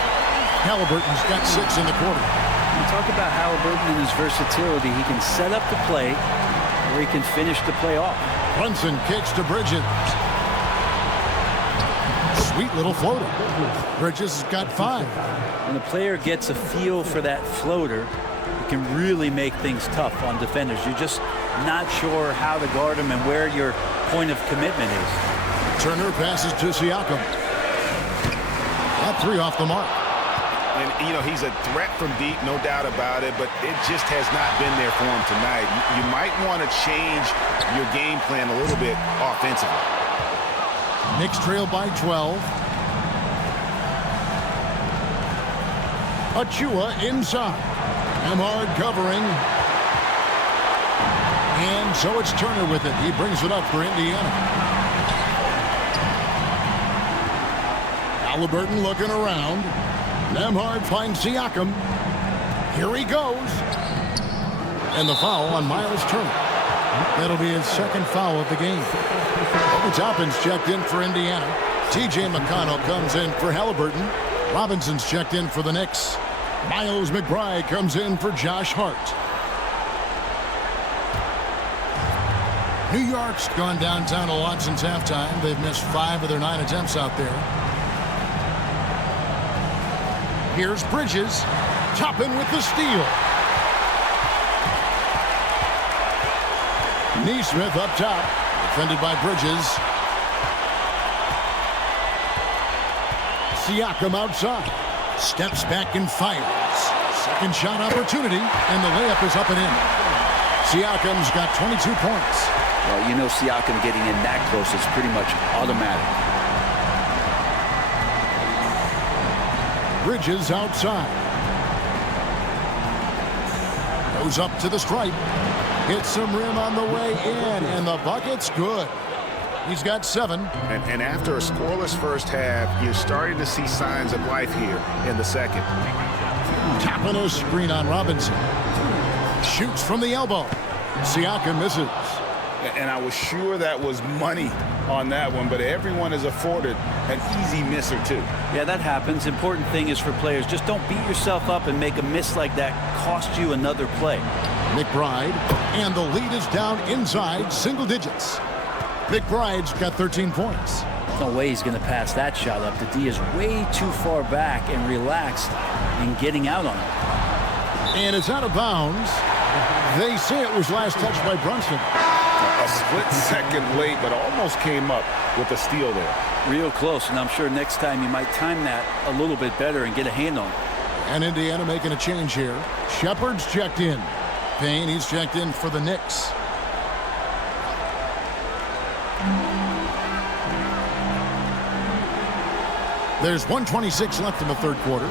Halliburton's got 6 in the quarter. You talk about Halliburton and his versatility. He can set up the play, or he can finish the play off. Brunson kicks to Bridges. Sweet little floater. Bridges has got 5. When a player gets a feel for that floater, it can really make things tough on defenders. You're just not sure how to guard him and where your point of commitment is. Turner passes to Siakam. That 3 off the mark. And, you know, he's a threat from deep, no doubt about it, but it just has not been there for him tonight. You might want to change your game plan a little bit offensively. Knicks trail by 12. Achua inside. Nembhard covering. And so it's Turner with it. He brings it up for Indiana. Halliburton looking around. Nembhard finds Siakam. Here he goes. And the foul on Miles Turner. That'll be his second foul of the game. Toppin's checked in for Indiana. T.J. McConnell comes in for Halliburton. Robinson's checked in for the Knicks. Miles McBride comes in for Josh Hart. New York's gone downtown a lot since halftime. They've missed 5 of their 9 attempts out there. Here's Bridges. Toppin with the steal. Neesmith up top, defended by Bridges. Siakam outside. Steps back and fires. Second shot opportunity, and the layup is up and in. Siakam's got 22 points. Well, you know Siakam getting in that close is pretty much automatic. Bridges outside. Goes up to the stripe. Hits some rim on the way in, and the bucket's good. He's got 7. And after a scoreless first half, you're starting to see signs of life here in the second. Tapping a screen on Robinson. Shoots from the elbow. Siakam misses. And I was sure that was money on that one, but everyone is afforded an easy miss or two. Yeah, that happens. Important thing is for players, just don't beat yourself up and make a miss like that cost you another play. McBride, and the lead is down inside single digits. McBride's got 13 points. No way he's going to pass that shot up. The D is way too far back and relaxed in getting out on it. And it's out of bounds. They say it was last touched by Brunson. A split second late, but almost came up with a steal there. Real close, and I'm sure next time you might time that a little bit better and get a hand on it. And Indiana making a change here. Shepard's checked in. Payne, he's checked in for the Knicks. There's 1:26 left in the third quarter.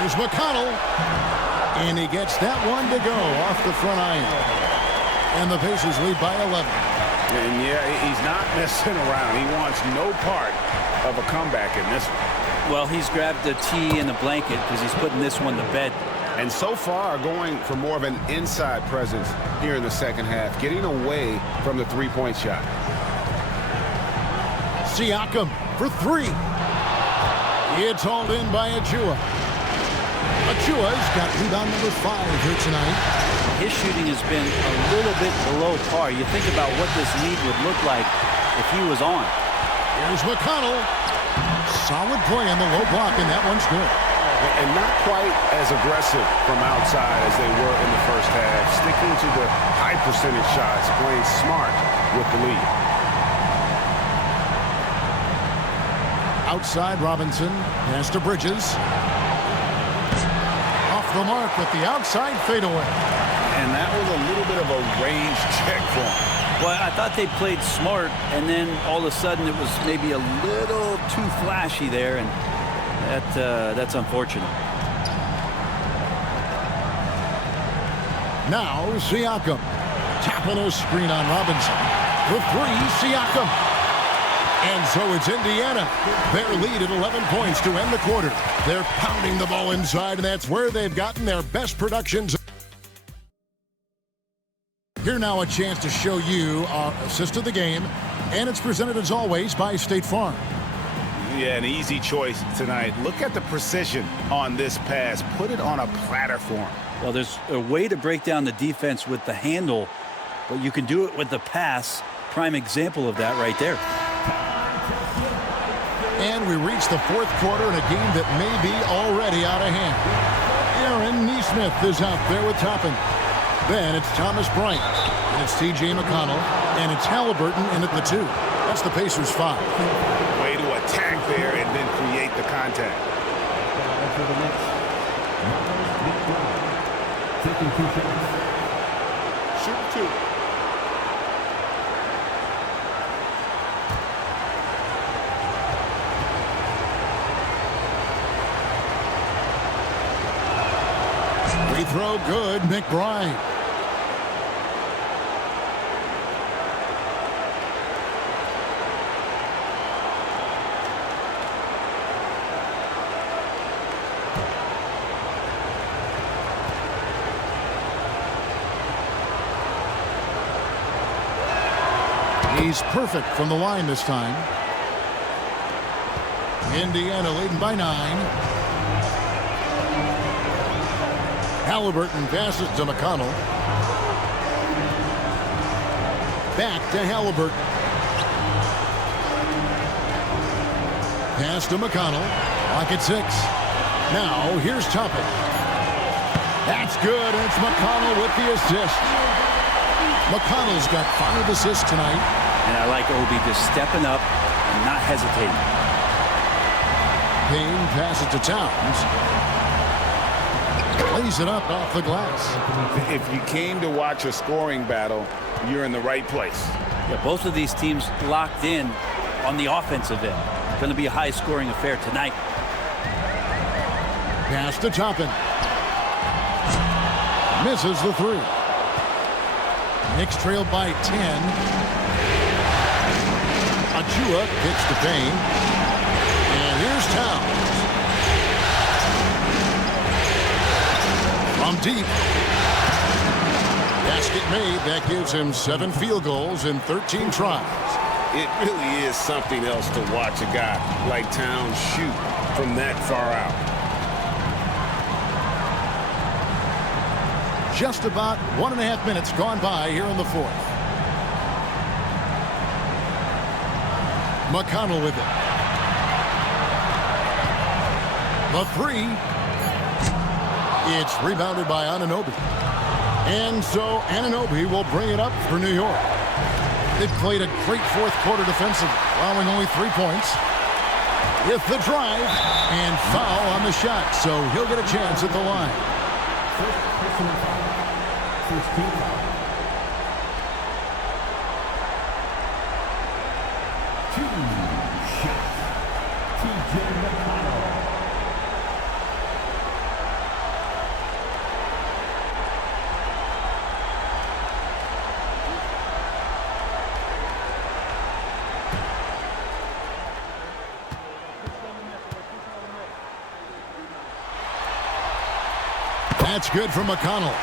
Here's McConnell. And he gets that one to go off the front iron. And the Pacers lead by 11. And yeah, he's not messing around. He wants no part of a comeback in this one. Well, he's grabbed the tee and the blanket because he's putting this one to bed. And so far, going for more of an inside presence here in the second half, getting away from the three-point shot. Siakam for 3. It's hauled in by Achua. Achua's got rebound number 5 here tonight. His shooting has been a little bit below par. You think about what this lead would look like if he was on. Here's McConnell. Solid play on the low block, and that one's good. And not quite as aggressive from outside as they were in the first half. Sticking to the high percentage shots, playing smart with the lead. Outside Robinson. Pass to Bridges. Off the mark with the outside fadeaway. And that was a little bit of a range check for him. Well, I thought they played smart, and then all of a sudden it was maybe a little too flashy there, and that's unfortunate. Now Siakam. Tapping a screen on Robinson. For 3, Siakam. And so it's Indiana. Their lead at 11 points to end the quarter. They're pounding the ball inside, and that's where they've gotten their best productions. Here now a chance to show you our assist of the game, and it's presented as always by State Farm. Yeah, an easy choice tonight. Look at the precision on this pass. Put it on a platter for him. Well, there's a way to break down the defense with the handle, but you can do it with the pass. Prime example of that right there. And we reach the fourth quarter in a game that may be already out of hand. Aaron Neesmith is out there with Toppin. Then it's Thomas Bryant, and it's T.J. McConnell, and it's Halliburton in at the 2. That's the Pacers' 5. Way to attack there and then create the contact. For the Knicks, taking 2 shots. Shoot 2. Free throw good, McBride. He's perfect from the line this time. Indiana leading by 9. Halliburton passes to McConnell. Back to Halliburton. Pass to McConnell. Clock at 6. Now here's Toppin. That's good. It's McConnell with the assist. McConnell's got 5 assists tonight. And I like Obi just stepping up and not hesitating. Payne passes to Towns. Lays it up off the glass. If you came to watch a scoring battle, you're in the right place. Yeah, both of these teams locked in on the offensive end. Going to be a high-scoring affair tonight. Pass to Toppin. Misses the 3. Knicks trail by 10. Achua kicks to Payne. And here's Towns. From deep. Basket made. That gives him 7 field goals in 13 tries. It really is something else to watch a guy like Towns shoot from that far out. Just about 1.5 minutes gone by here in the 4th. McConnell with it. The 3. It's rebounded by Anunoby. And so Anunoby will bring it up for New York. They've played a great 4th quarter defensively, allowing only 3 points. With the drive and foul on the shot, so he'll get a chance at the line. That's good for McConnell.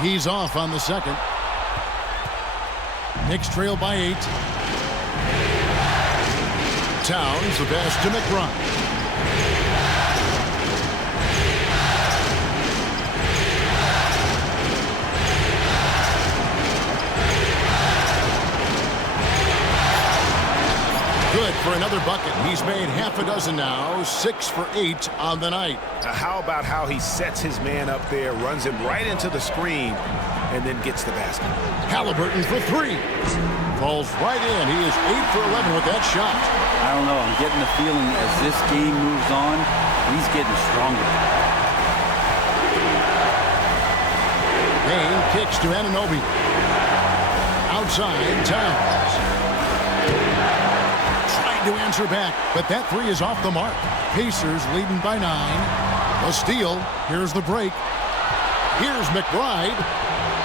He's off on the second. Knicks trail by 8. Towns the pass to McBride. Good for another bucket. He's made half a dozen now, 6 for 8 on the night. How about how he sets his man up there, runs him right into the screen, and then gets the basket. Halliburton for 3. Falls right in. He is 8 for 11 with that shot. I don't know. I'm getting the feeling as this game moves on, he's getting stronger. Payne kicks to Anunoby. Outside, Towns. Trying to answer back, but that 3 is off the mark. Pacers leading by 9. A steal. Here's the break. Here's McBride.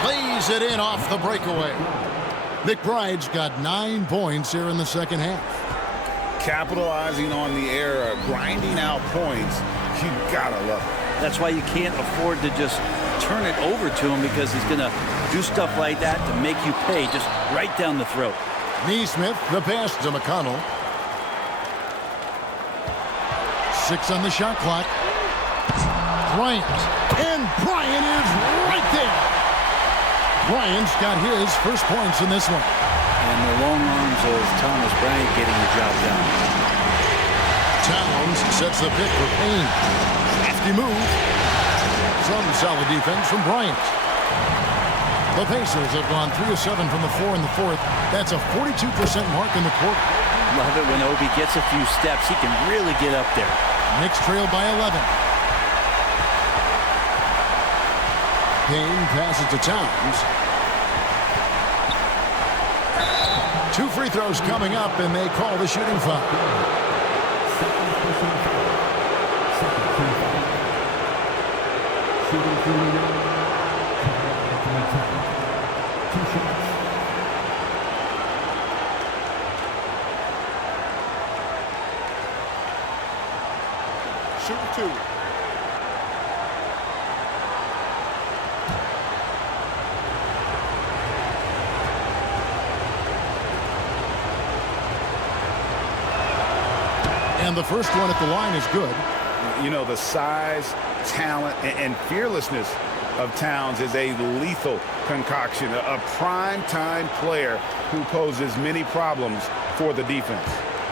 Lays it in off the breakaway. McBride's got 9 points here in the second half. Capitalizing on the error, grinding out points, you gotta love it. That's why you can't afford to just turn it over to him, because he's going to do stuff like that to make you pay just right down the throat. Neesmith, the pass to McConnell. 6 on the shot clock. Bryant. And Bryant is right there. Bryant's got his first points in this one. And the long arms of Thomas Bryant getting the job done. Towns sets the pick for Payne. Crafty move. Some solid defense from Bryant. The Pacers have gone 3 of 7 from the floor in the 4th. That's a 42% mark in the quarter. Love it when Obi gets a few steps. He can really get up there. Knicks trail by 11. Payne passes to Towns. 2 free throws coming up, and they call the shooting foul. Shooting 2. And the first one at the line is good. You know, the size, talent and fearlessness of Towns is a lethal concoction, a prime-time player who poses many problems for the defense.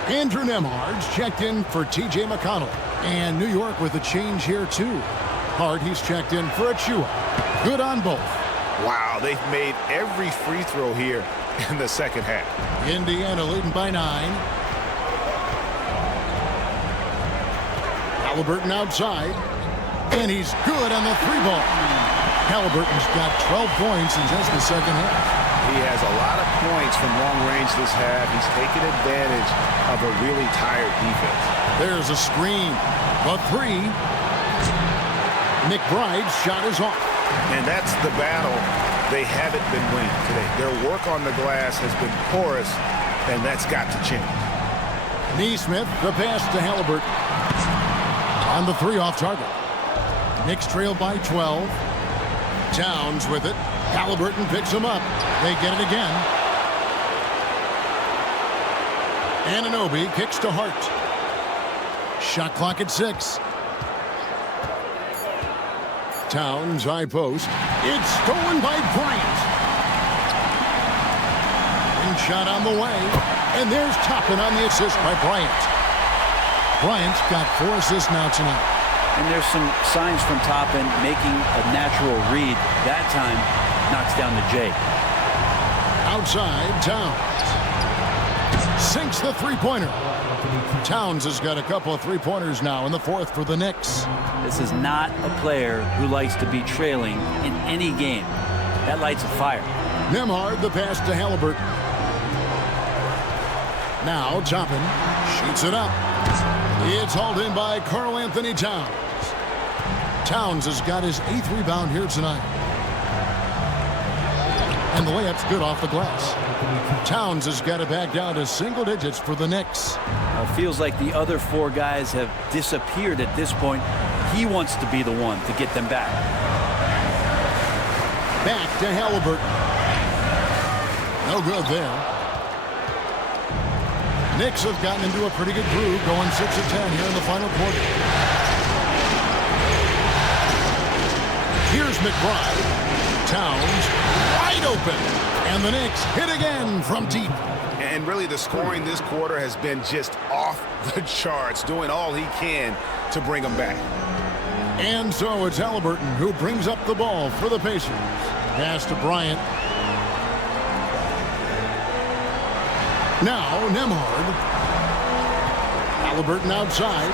Andrew Nembhard's checked in for T.J. McConnell. And New York with a change here, too. Hart, he's checked in for Achua. Good on both. Wow, they've made every free throw here in the second half. Indiana leading by 9. Halliburton outside. And he's good on the 3-ball. Halliburton's got 12 points in just the second half. He has a lot of points from long range this half. He's taken advantage of a really tired defense. There's a screen. The 3. McBride's shot is off. And that's the battle they haven't been winning today. Their work on the glass has been porous, and that's got to change. Neesmith, the pass to Halliburton. On the 3 off target. Knicks trail by 12. Towns with it. Halliburton picks him up. They get it again. Anunoby kicks to Hart. Shot clock at 6. Towns high post. It's stolen by Bryant. And shot on the way. And there's Toppin on the assist by Bryant. Bryant's got 4 assists now tonight. And there's some signs from Toppin making a natural read. That time knocks down the J. Outside, Towns. Sinks the 3-pointer. Towns has got a couple of 3-pointers now in the 4th for the Knicks. This is not a player who likes to be trailing in any game. That lights a fire. Nembhard, the pass to Halliburton. Now Toppin shoots it up. It's hauled in by Karl Anthony Towns. Towns has got his 8th rebound here tonight. And the layup's good off the glass. Towns has got it back down to single digits for the Knicks. Feels like the other 4 guys have disappeared at this point. He wants to be the one to get them back. Back to Halliburton. No good there. Knicks have gotten into a pretty good groove, going 6 of 10 here in the final quarter. Here's McBride. Towns wide open. And the Knicks hit again from deep. And really the scoring this quarter has been just off the charts, doing all he can to bring them back. And so it's Halliburton who brings up the ball for the Pacers. Pass to Bryant. Now Nembhard. Halliburton outside.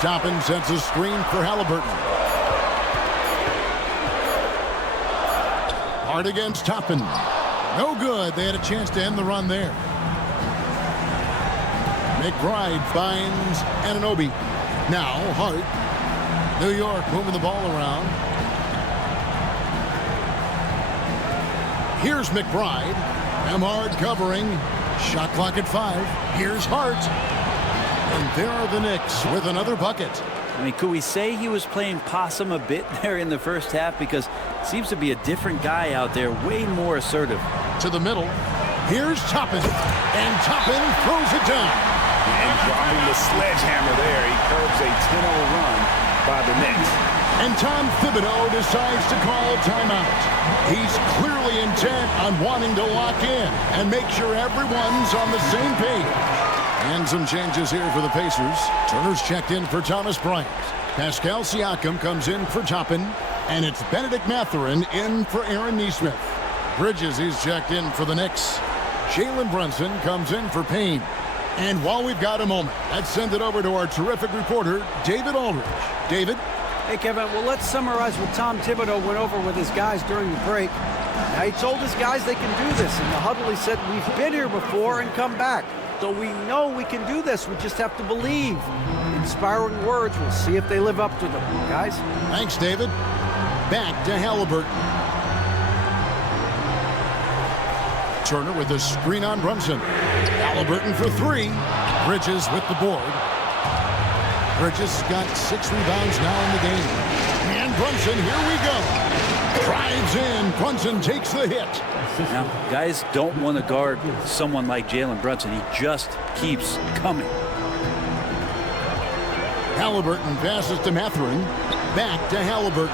Toppin sets a screen for Halliburton. Hard against Toppin. No good. They had a chance to end the run there. McBride finds Anunoby. Now Hart. New York moving the ball around. Here's McBride. Nembhard covering. Shot clock at 5. Here's Hart. And there are the Knicks with another bucket. I mean, could we say he was playing possum a bit there in the first half? Because it seems to be a different guy out there, way more assertive. To the middle. Here's Toppin. And Toppin throws it down. And dropping the sledgehammer there, he curbs a 10-0 run by the Knicks. And Tom Thibodeau decides to call timeout. He's clearly intent on wanting to lock in and make sure everyone's on the same page. And some changes here for the Pacers. Turner's checked in for Thomas Bryant. Pascal Siakam comes in for Toppin. And it's Benedict Mathurin in for Aaron Neesmith. Bridges, he's checked in for the Knicks. Jalen Brunson comes in for Payne. And while we've got a moment, let's send it over to our terrific reporter, David Aldridge. David? Hey, Kevin, well, let's summarize what Tom Thibodeau went over with his guys during the break. Now, he told his guys they can do this. In the huddle, he said, we've been here before and come back. So we know we can do this. We just have to believe. Inspiring words. We'll see if they live up to them, guys. Thanks, David. Back to Halliburton. Turner with a screen on Brunson. Halliburton for 3. Bridges with the board. Bridges got 6 rebounds now in the game. And Brunson, here we go. Drives in. Brunson takes the hit. Now, guys don't want to guard someone like Jalen Brunson. He just keeps coming. Halliburton passes to Mathurin. Back to Halliburton.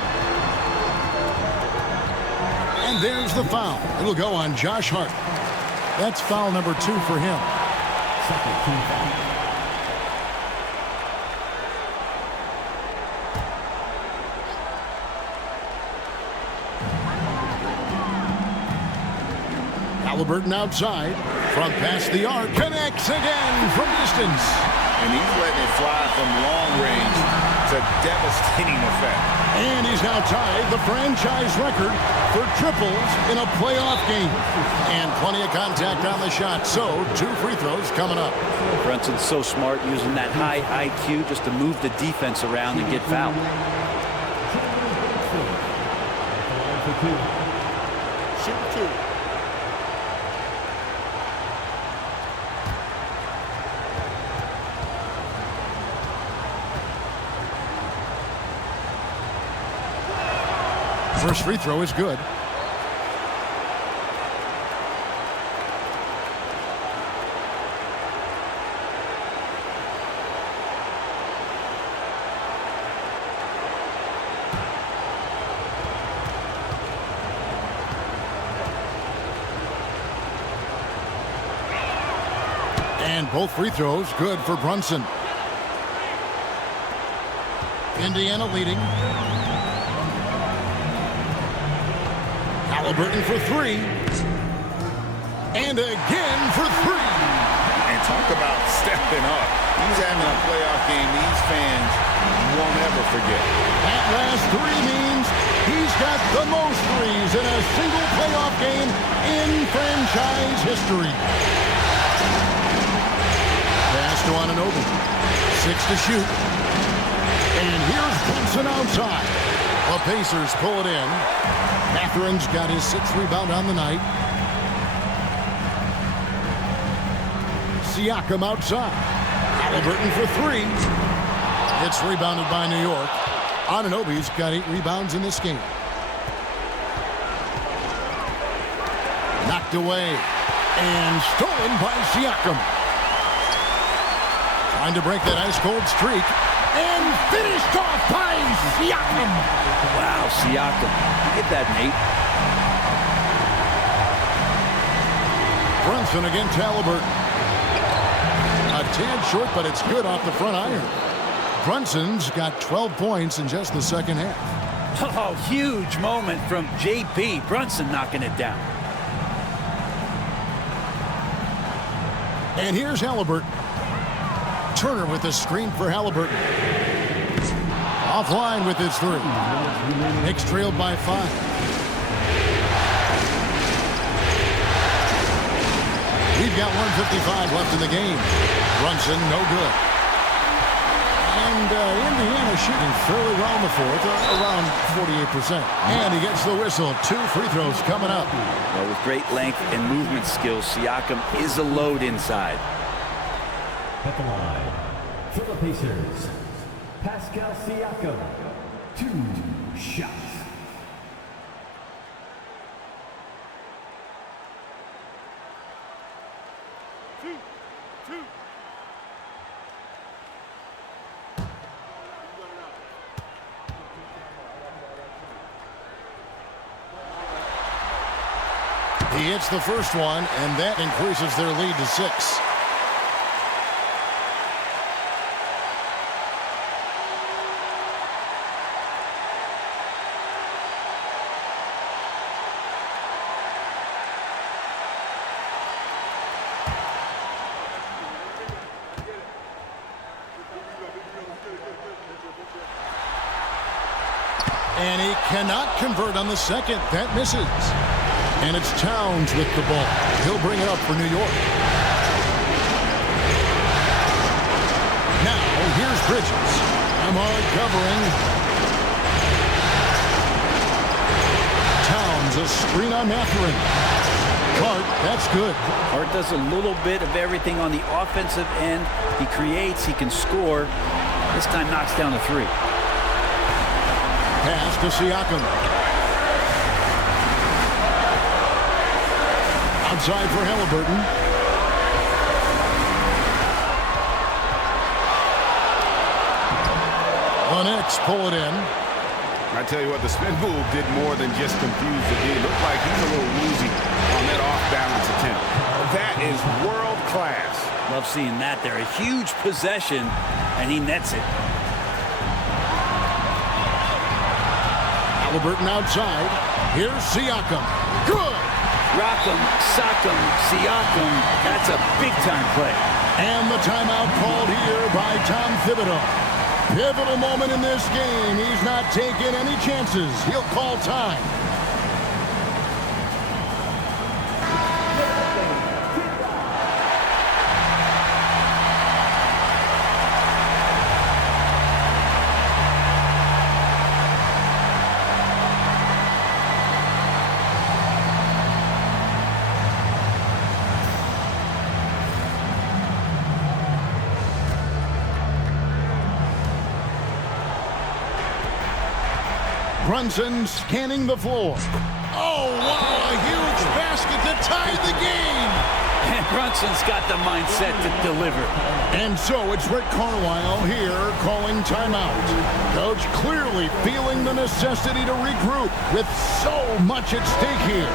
And there's the foul. It'll go on Josh Hart. That's foul number 2 for him. Second team foul. Halliburton outside. Front past the arc. Connects again from distance. And he's letting it fly from long range to devastating effect. And he's now tied the franchise record for triples in a playoff game. And plenty of contact on the shot. So 2 free throws coming up. Brunson's so smart using that high IQ just to move the defense around and get fouled. Shoot 2. First free throw is good. And both free throws good for Brunson. Indiana leading. Halliburton for 3. And again for 3. And talk about stepping up. He's having a playoff game these fans won't ever forget. That last 3 means he's got the most threes in a single playoff game in franchise history. Pass to Anunoby. 6 to shoot. And here's Brunson outside. The Pacers pull it in. Mathurin's got his 6th rebound on the night. Siakam outside. Halliburton for 3. It's rebounded by New York. Anunoby's got 8 rebounds in this game. Knocked away. And stolen by Siakam. Trying to break that ice-cold streak. And finished off by Siakam. Wow, Siakam. Get that, Nate. Brunson against Halliburton. A tad short, but it's good off the front iron. Brunson's got 12 points in just the second half. Oh, huge moment from JP. Brunson knocking it down. And here's Halliburton. Turner with the screen for Halliburton. Offline with his 3. Knicks trailed by 5. We've got 1:55 left in the game. Brunson, no good. And Indiana shooting fairly well in the 4th, around 48%. And he gets the whistle. 2 free throws coming up. Well, with great length and movement skills, Siakam is a load inside. At the line, for the Pacers, Pascal Siakam, 2 shots. He hits the first one, and that increases their lead to 6. And he cannot convert on the second. That misses. And it's Towns with the ball. He'll bring it up for New York. Now, here's Bridges. Ahmad covering. Towns, a screen on Mathurin. Hart, that's good. Hart does a little bit of everything on the offensive end. He creates, he can score. This time knocks down the 3. Pass to Siakam. Outside for Halliburton. The Knicks pull it in. I tell you what, the spin move did more than just confuse the D. Looked like he's a little woozy on that off-balance attempt. That is world class. Love seeing that there. A huge possession, and he nets it. Halliburton outside. Here's Siakam. Good. Rock'em, sock'em, Siakam. That's a big-time play. And the timeout called here by Tom Thibodeau. Pivotal moment in this game. He's not taking any chances. He'll call time. Brunson scanning the floor. Oh, wow, a huge basket to tie the game. And Brunson's got the mindset to deliver. And so it's Rick Carlisle here calling timeout. Coach clearly feeling the necessity to regroup with so much at stake here.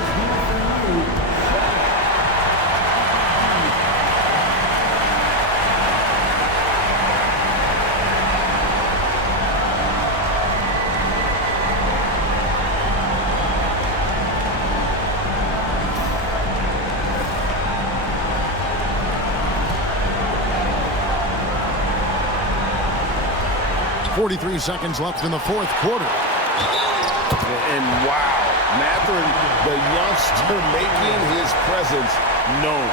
43 seconds left in the fourth quarter. And wow, Mathurin, the youngster, making his presence known.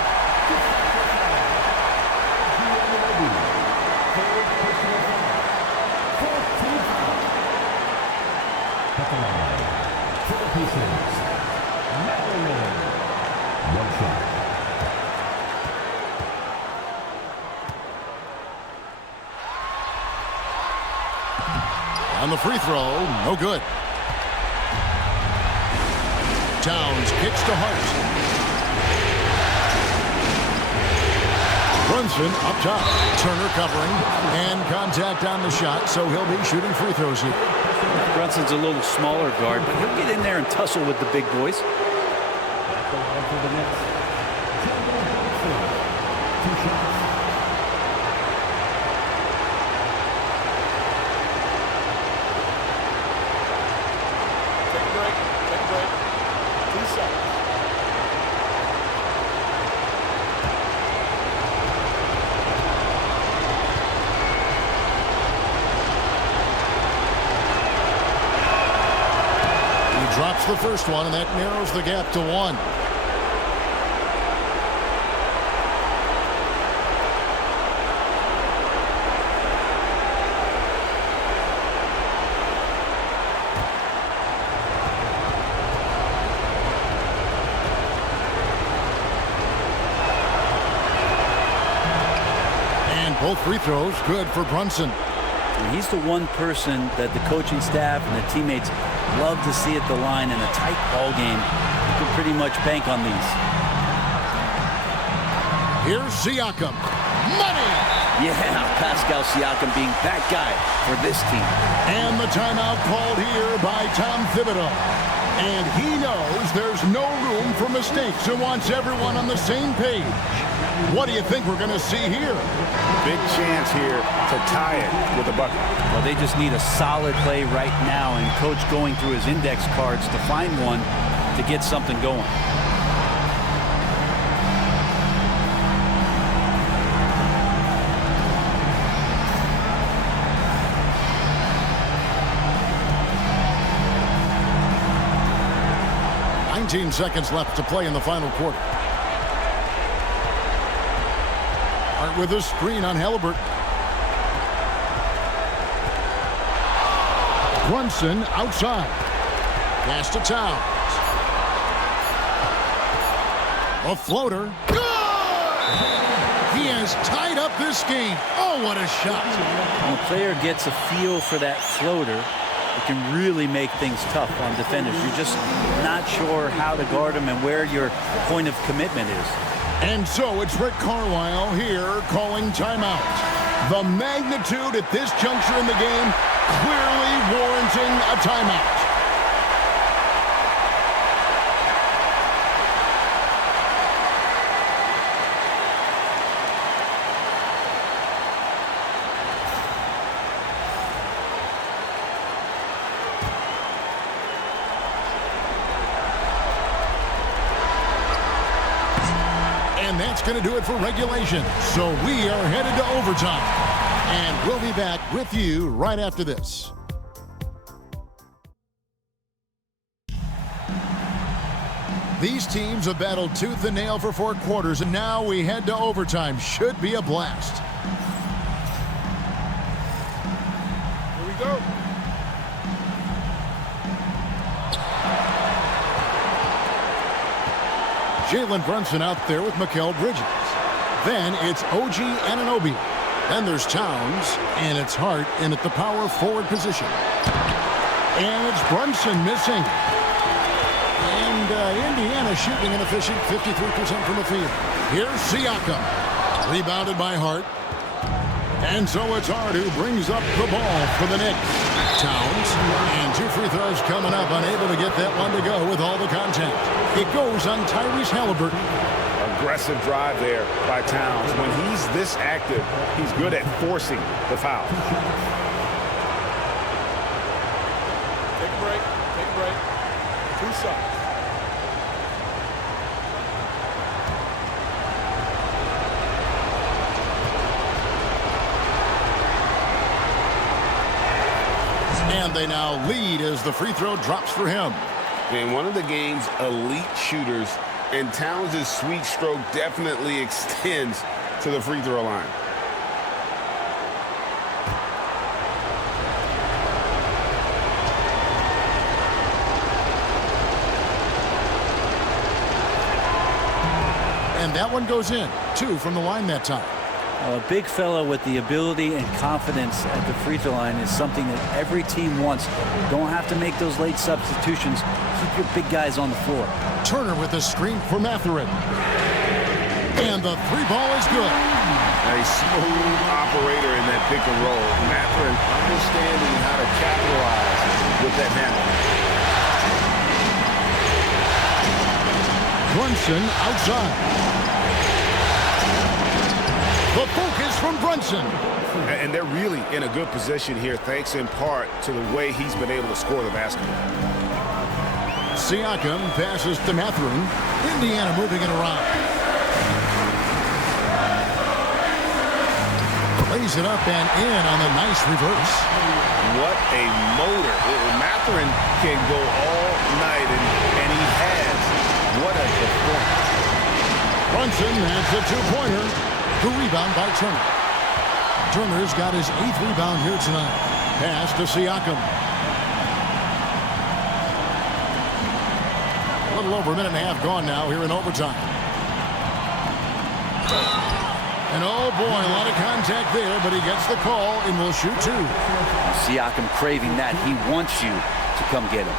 On the free throw, no good. Towns kicks to Hart. Brunson up top. Turner covering. And contact on the shot, so he'll be shooting free throws here. Brunson's a little smaller guard, but he'll get in there and tussle with the big boys. Drops the first one, and that narrows the gap to one. And both free throws good for Brunson. And he's the one person that the coaching staff and the teammates love to see at the line in a tight ball game. You can pretty much bank on these. Here's Siakam. Money! Yeah, Pascal Siakam being that guy for this team. And the timeout called here by Tom Thibodeau. And he knows there's no room for mistakes and wants everyone on the same page. What do you think we're going to see here? Big chance here to tie it with a bucket. Well, they just need a solid play right now, and Coach going through his index cards to find one to get something going. Seconds left to play in the final quarter. Hart with a screen on Halliburton. Brunson outside. Pass to Towns. A floater. Good! He has tied up this game. Oh, what a shot. When a player gets a feel for that floater, it can really make things tough on defenders. You're just not sure how to guard them and where your point of commitment is. And so it's Rick Carlisle here calling timeout. The magnitude at this juncture in the game clearly warranting a timeout. And that's going to do it for regulation. So we are headed to overtime. And we'll be back with you right after this. These teams have battled tooth and nail for 4 quarters, and now we head to overtime. Should be a blast. Here we go. Jalen Brunson out there with Mikal Bridges. Then it's OG Anunoby. Then there's Towns, and it's Hart in at the power forward position. And it's Brunson missing. And Indiana shooting an efficient 53% from the field. Here's Siakam. Rebounded by Hart. And so it's Hart who brings up the ball for the Knicks. Towns, and 2 free throws coming up, unable to get that one to go with all the contact. It goes on Tyrese Halliburton. Aggressive drive there by Towns. When he's this active, he's good at forcing the foul. Take a break. Take a break. 2 shots. And they now lead as the free throw drops for him. And one of the game's elite shooters, and Towns' sweet stroke definitely extends to the free throw line. And that one goes in. 2 from the line that time. A big fella with the ability and confidence at the free throw line is something that every team wants. Don't have to make those late substitutions. Keep your big guys on the floor. Turner with the screen for Mathurin. And the 3 ball is good. A smooth operator in that pick and roll. Mathurin understanding how to capitalize with that handle. Brunson outside. The focus from Brunson. And they're really in a good position here, thanks in part to the way he's been able to score the basketball. Siakam passes to Mathurin. Indiana moving it around. Plays it up and in on the nice reverse. What a motor. Mathurin can go all night, and he has. What a performance. Brunson has the 2-pointer. The rebound by Turner. Turner's got his 8th rebound here tonight. Pass to Siakam. A little over a minute and a half gone now here in overtime. And oh boy, a lot of contact there, but he gets the call and will shoot 2. Siakam craving that. He wants you to come get him.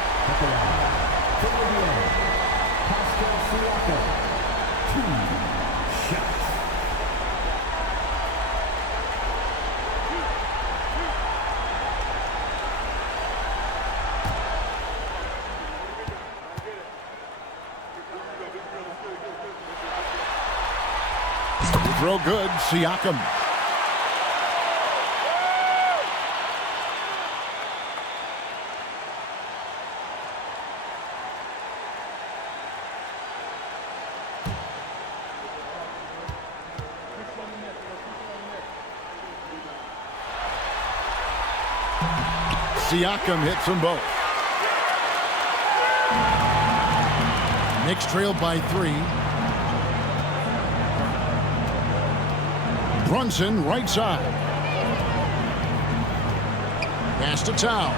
Throw good, Siakam. Siakam hits them both. Knicks trailed by 3. Brunson right side. Pass to Towns.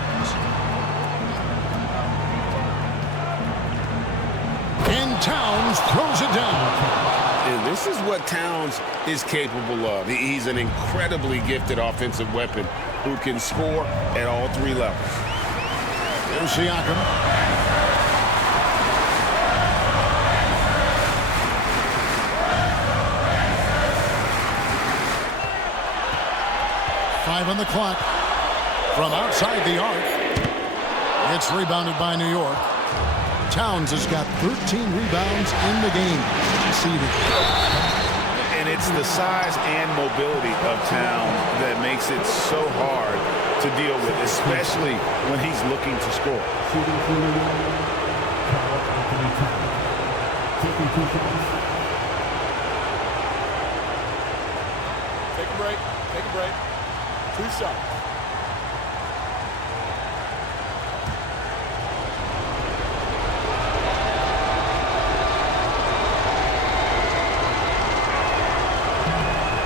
And Towns throws it down. And this is what Towns is capable of. He's an incredibly gifted offensive weapon who can score at all 3 levels. There's Siakam. On the clock. From outside the arc. It's rebounded by New York. Towns has got 13 rebounds in the game. Seeded. And it's the size and mobility of Towns that makes it so hard to deal with, especially when he's looking to score. Take a break. Take a break. 2 shots.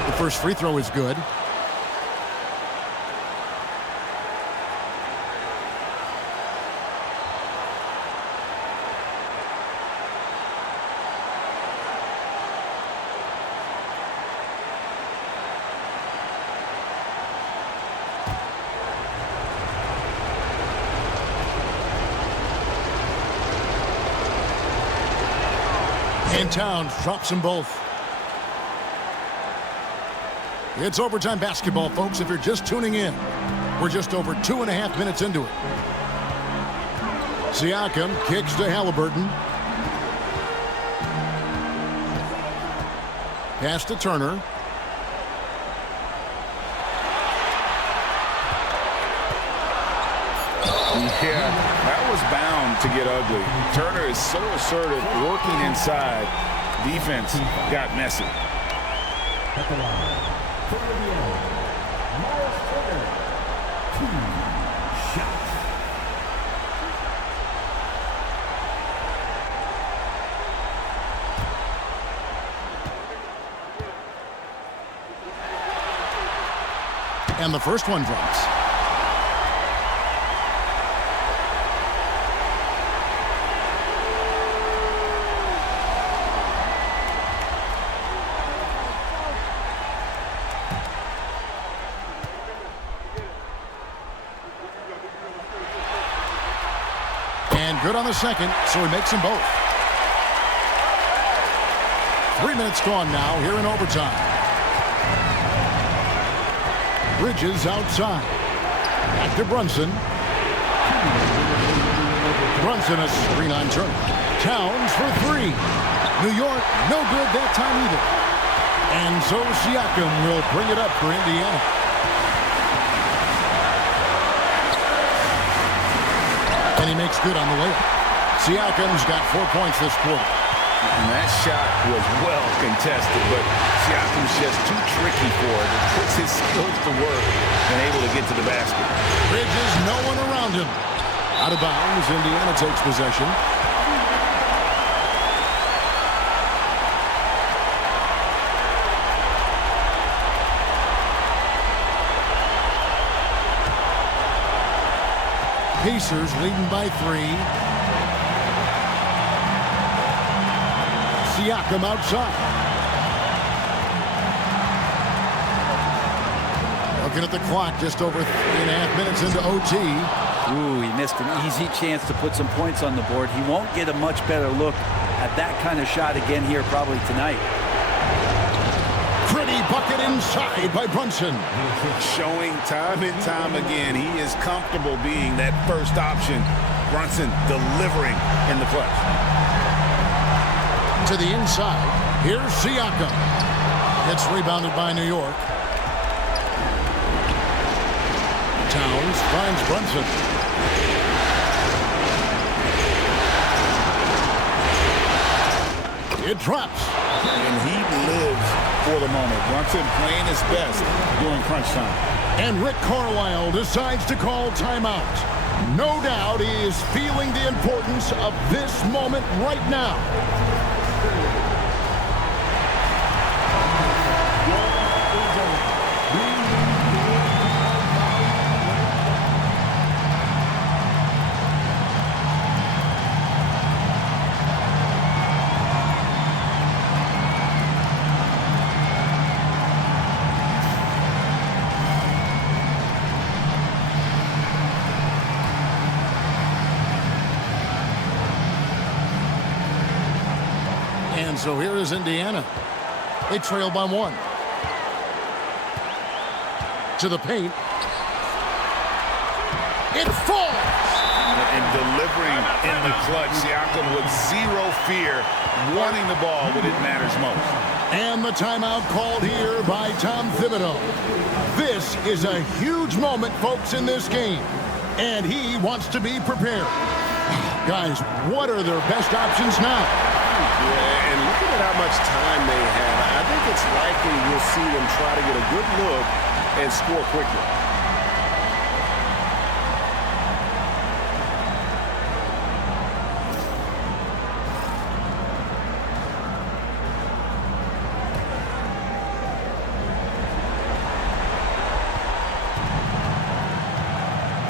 The first free throw is good. And Towns drops them both. It's overtime basketball, folks, if you're just tuning in. We're just over 2.5 minutes into it. Siakam kicks to Halliburton. Pass to Turner. Yeah, that was bound to get ugly. Turner is so assertive, working inside. Defense got messy. At the line, for Indiana, Miles Turner, 2 shots. And the first one drops. Good on the second, so he makes them both. 3 minutes gone now here in overtime. Bridges outside. Back to Brunson. Brunson a screen on Turner. Towns for 3. New York, no good that time either. And so Siakam will bring it up for Indiana. And he makes good on the layup. Siakam's got 4 points this quarter. And that shot was well contested, but Siakam's just too tricky for it. It puts his skills to work and able to get to the basket. Bridges, no one around him. Out of bounds, Indiana takes possession. Pacers leading by 3. Siakam outside. Looking at the clock, just over 3.5 minutes into OT. Ooh, he missed an easy chance to put some points on the board. He won't get a much better look at that kind of shot again here probably tonight. Pretty bucket inside by Brunson. Showing time and time again he is comfortable being that first option. Brunson delivering in the clutch. To the inside. Here's Siakam. It's rebounded by New York. Towns finds Brunson. It drops. And he lives for the moment. Brunson playing his best during crunch time. And Rick Carlisle decides to call timeout. No doubt he is feeling the importance of this moment right now. And so here is Indiana. They trail by 1. To the paint. It falls. And delivering in the clutch, Siakam with zero fear, wanting the ball when it matters most. And the timeout called here by Tom Thibodeau. This is a huge moment, folks, in this game. And he wants to be prepared. Guys, what are their best options now? Yeah, and looking at how much time they have, I think it's likely we'll see them try to get a good look and score quickly.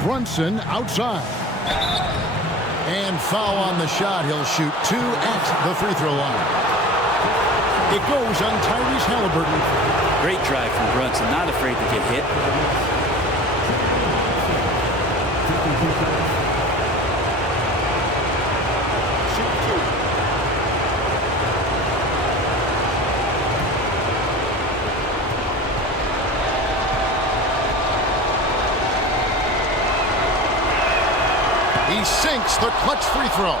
Brunson outside. And foul on the shot. He'll shoot 2 at the free throw line. It goes on Tyrese Halliburton. Great drive from Brunson. Not afraid to get hit. He sinks the clutch free throw.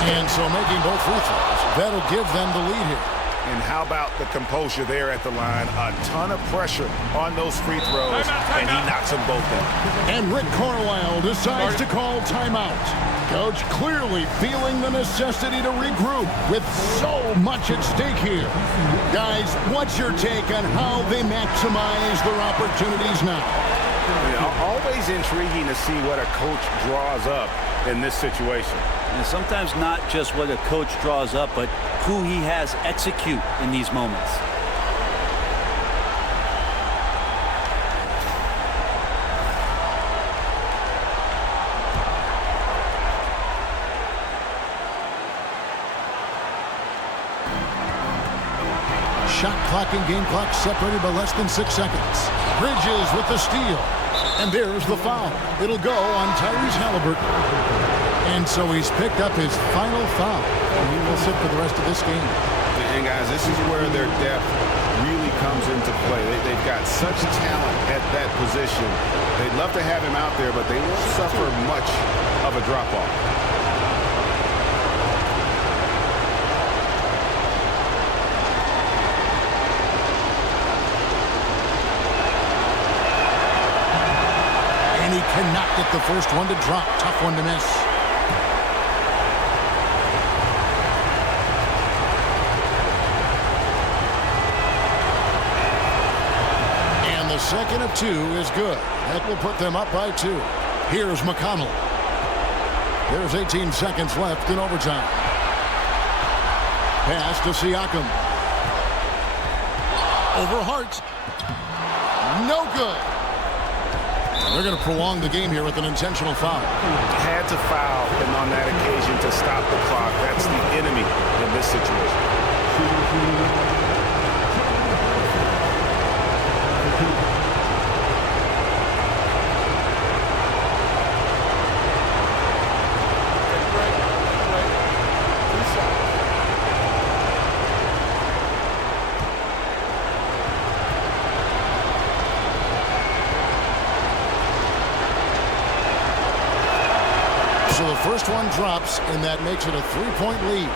And so making both free throws, that'll give them the lead here. And how about the composure there at the line? A ton of pressure on those free throws, and he knocks them both down. And Rick Carlisle decides to call timeout. Coach clearly feeling the necessity to regroup with so much at stake here. Guys, what's your take on how they maximize their opportunities now? Always intriguing to see what a coach draws up in this situation. And sometimes not just what a coach draws up, but who he has execute in these moments. Shot clock and game clock separated by less than 6 seconds. Bridges with the steal. And there's the foul. It'll go on Tyrese Halliburton. And so he's picked up his final foul. And he will sit for the rest of this game. And guys, this is where their depth really comes into play. They've got such talent at that position. They'd love to have him out there, but they won't suffer much of a drop-off. And he cannot get the first one to drop. Tough one to miss. And the second of 2 is good. That will put them up by 2. Here's McConnell. There's 18 seconds left in overtime. Pass to Siakam. Over Hart. No good. They're going to prolong the game here with an intentional foul. Had to foul him on that occasion to stop the clock. That's the enemy in this situation. So the first one drops, and that makes it a 3-point lead.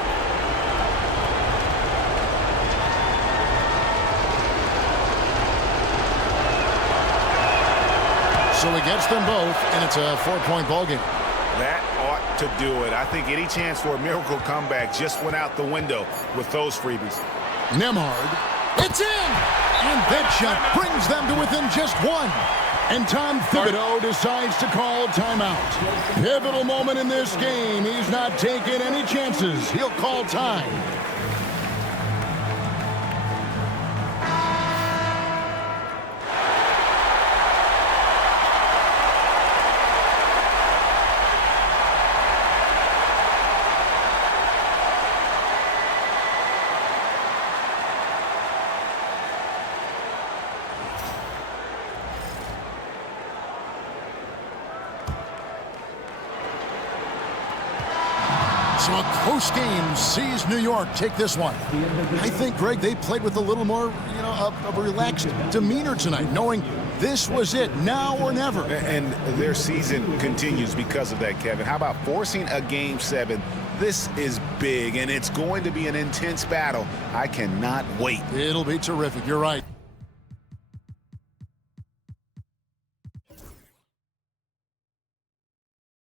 So he gets them both, and it's a 4-point ball game. That ought to do it. I think any chance for a miracle comeback just went out the window with those freebies. Nembhard. It's in! And that shot brings them to within just 1. And Tom Thibodeau decides to call timeout. Pivotal moment in this game. He's not taking any chances. He'll call time. So a close game sees New York take this one. I think, Greg, they played with a little more, of a relaxed demeanor tonight, knowing this was it, now or never. And their season continues because of that, Kevin. How about forcing a Game 7? This is big, and it's going to be an intense battle. I cannot wait. It'll be terrific. You're right.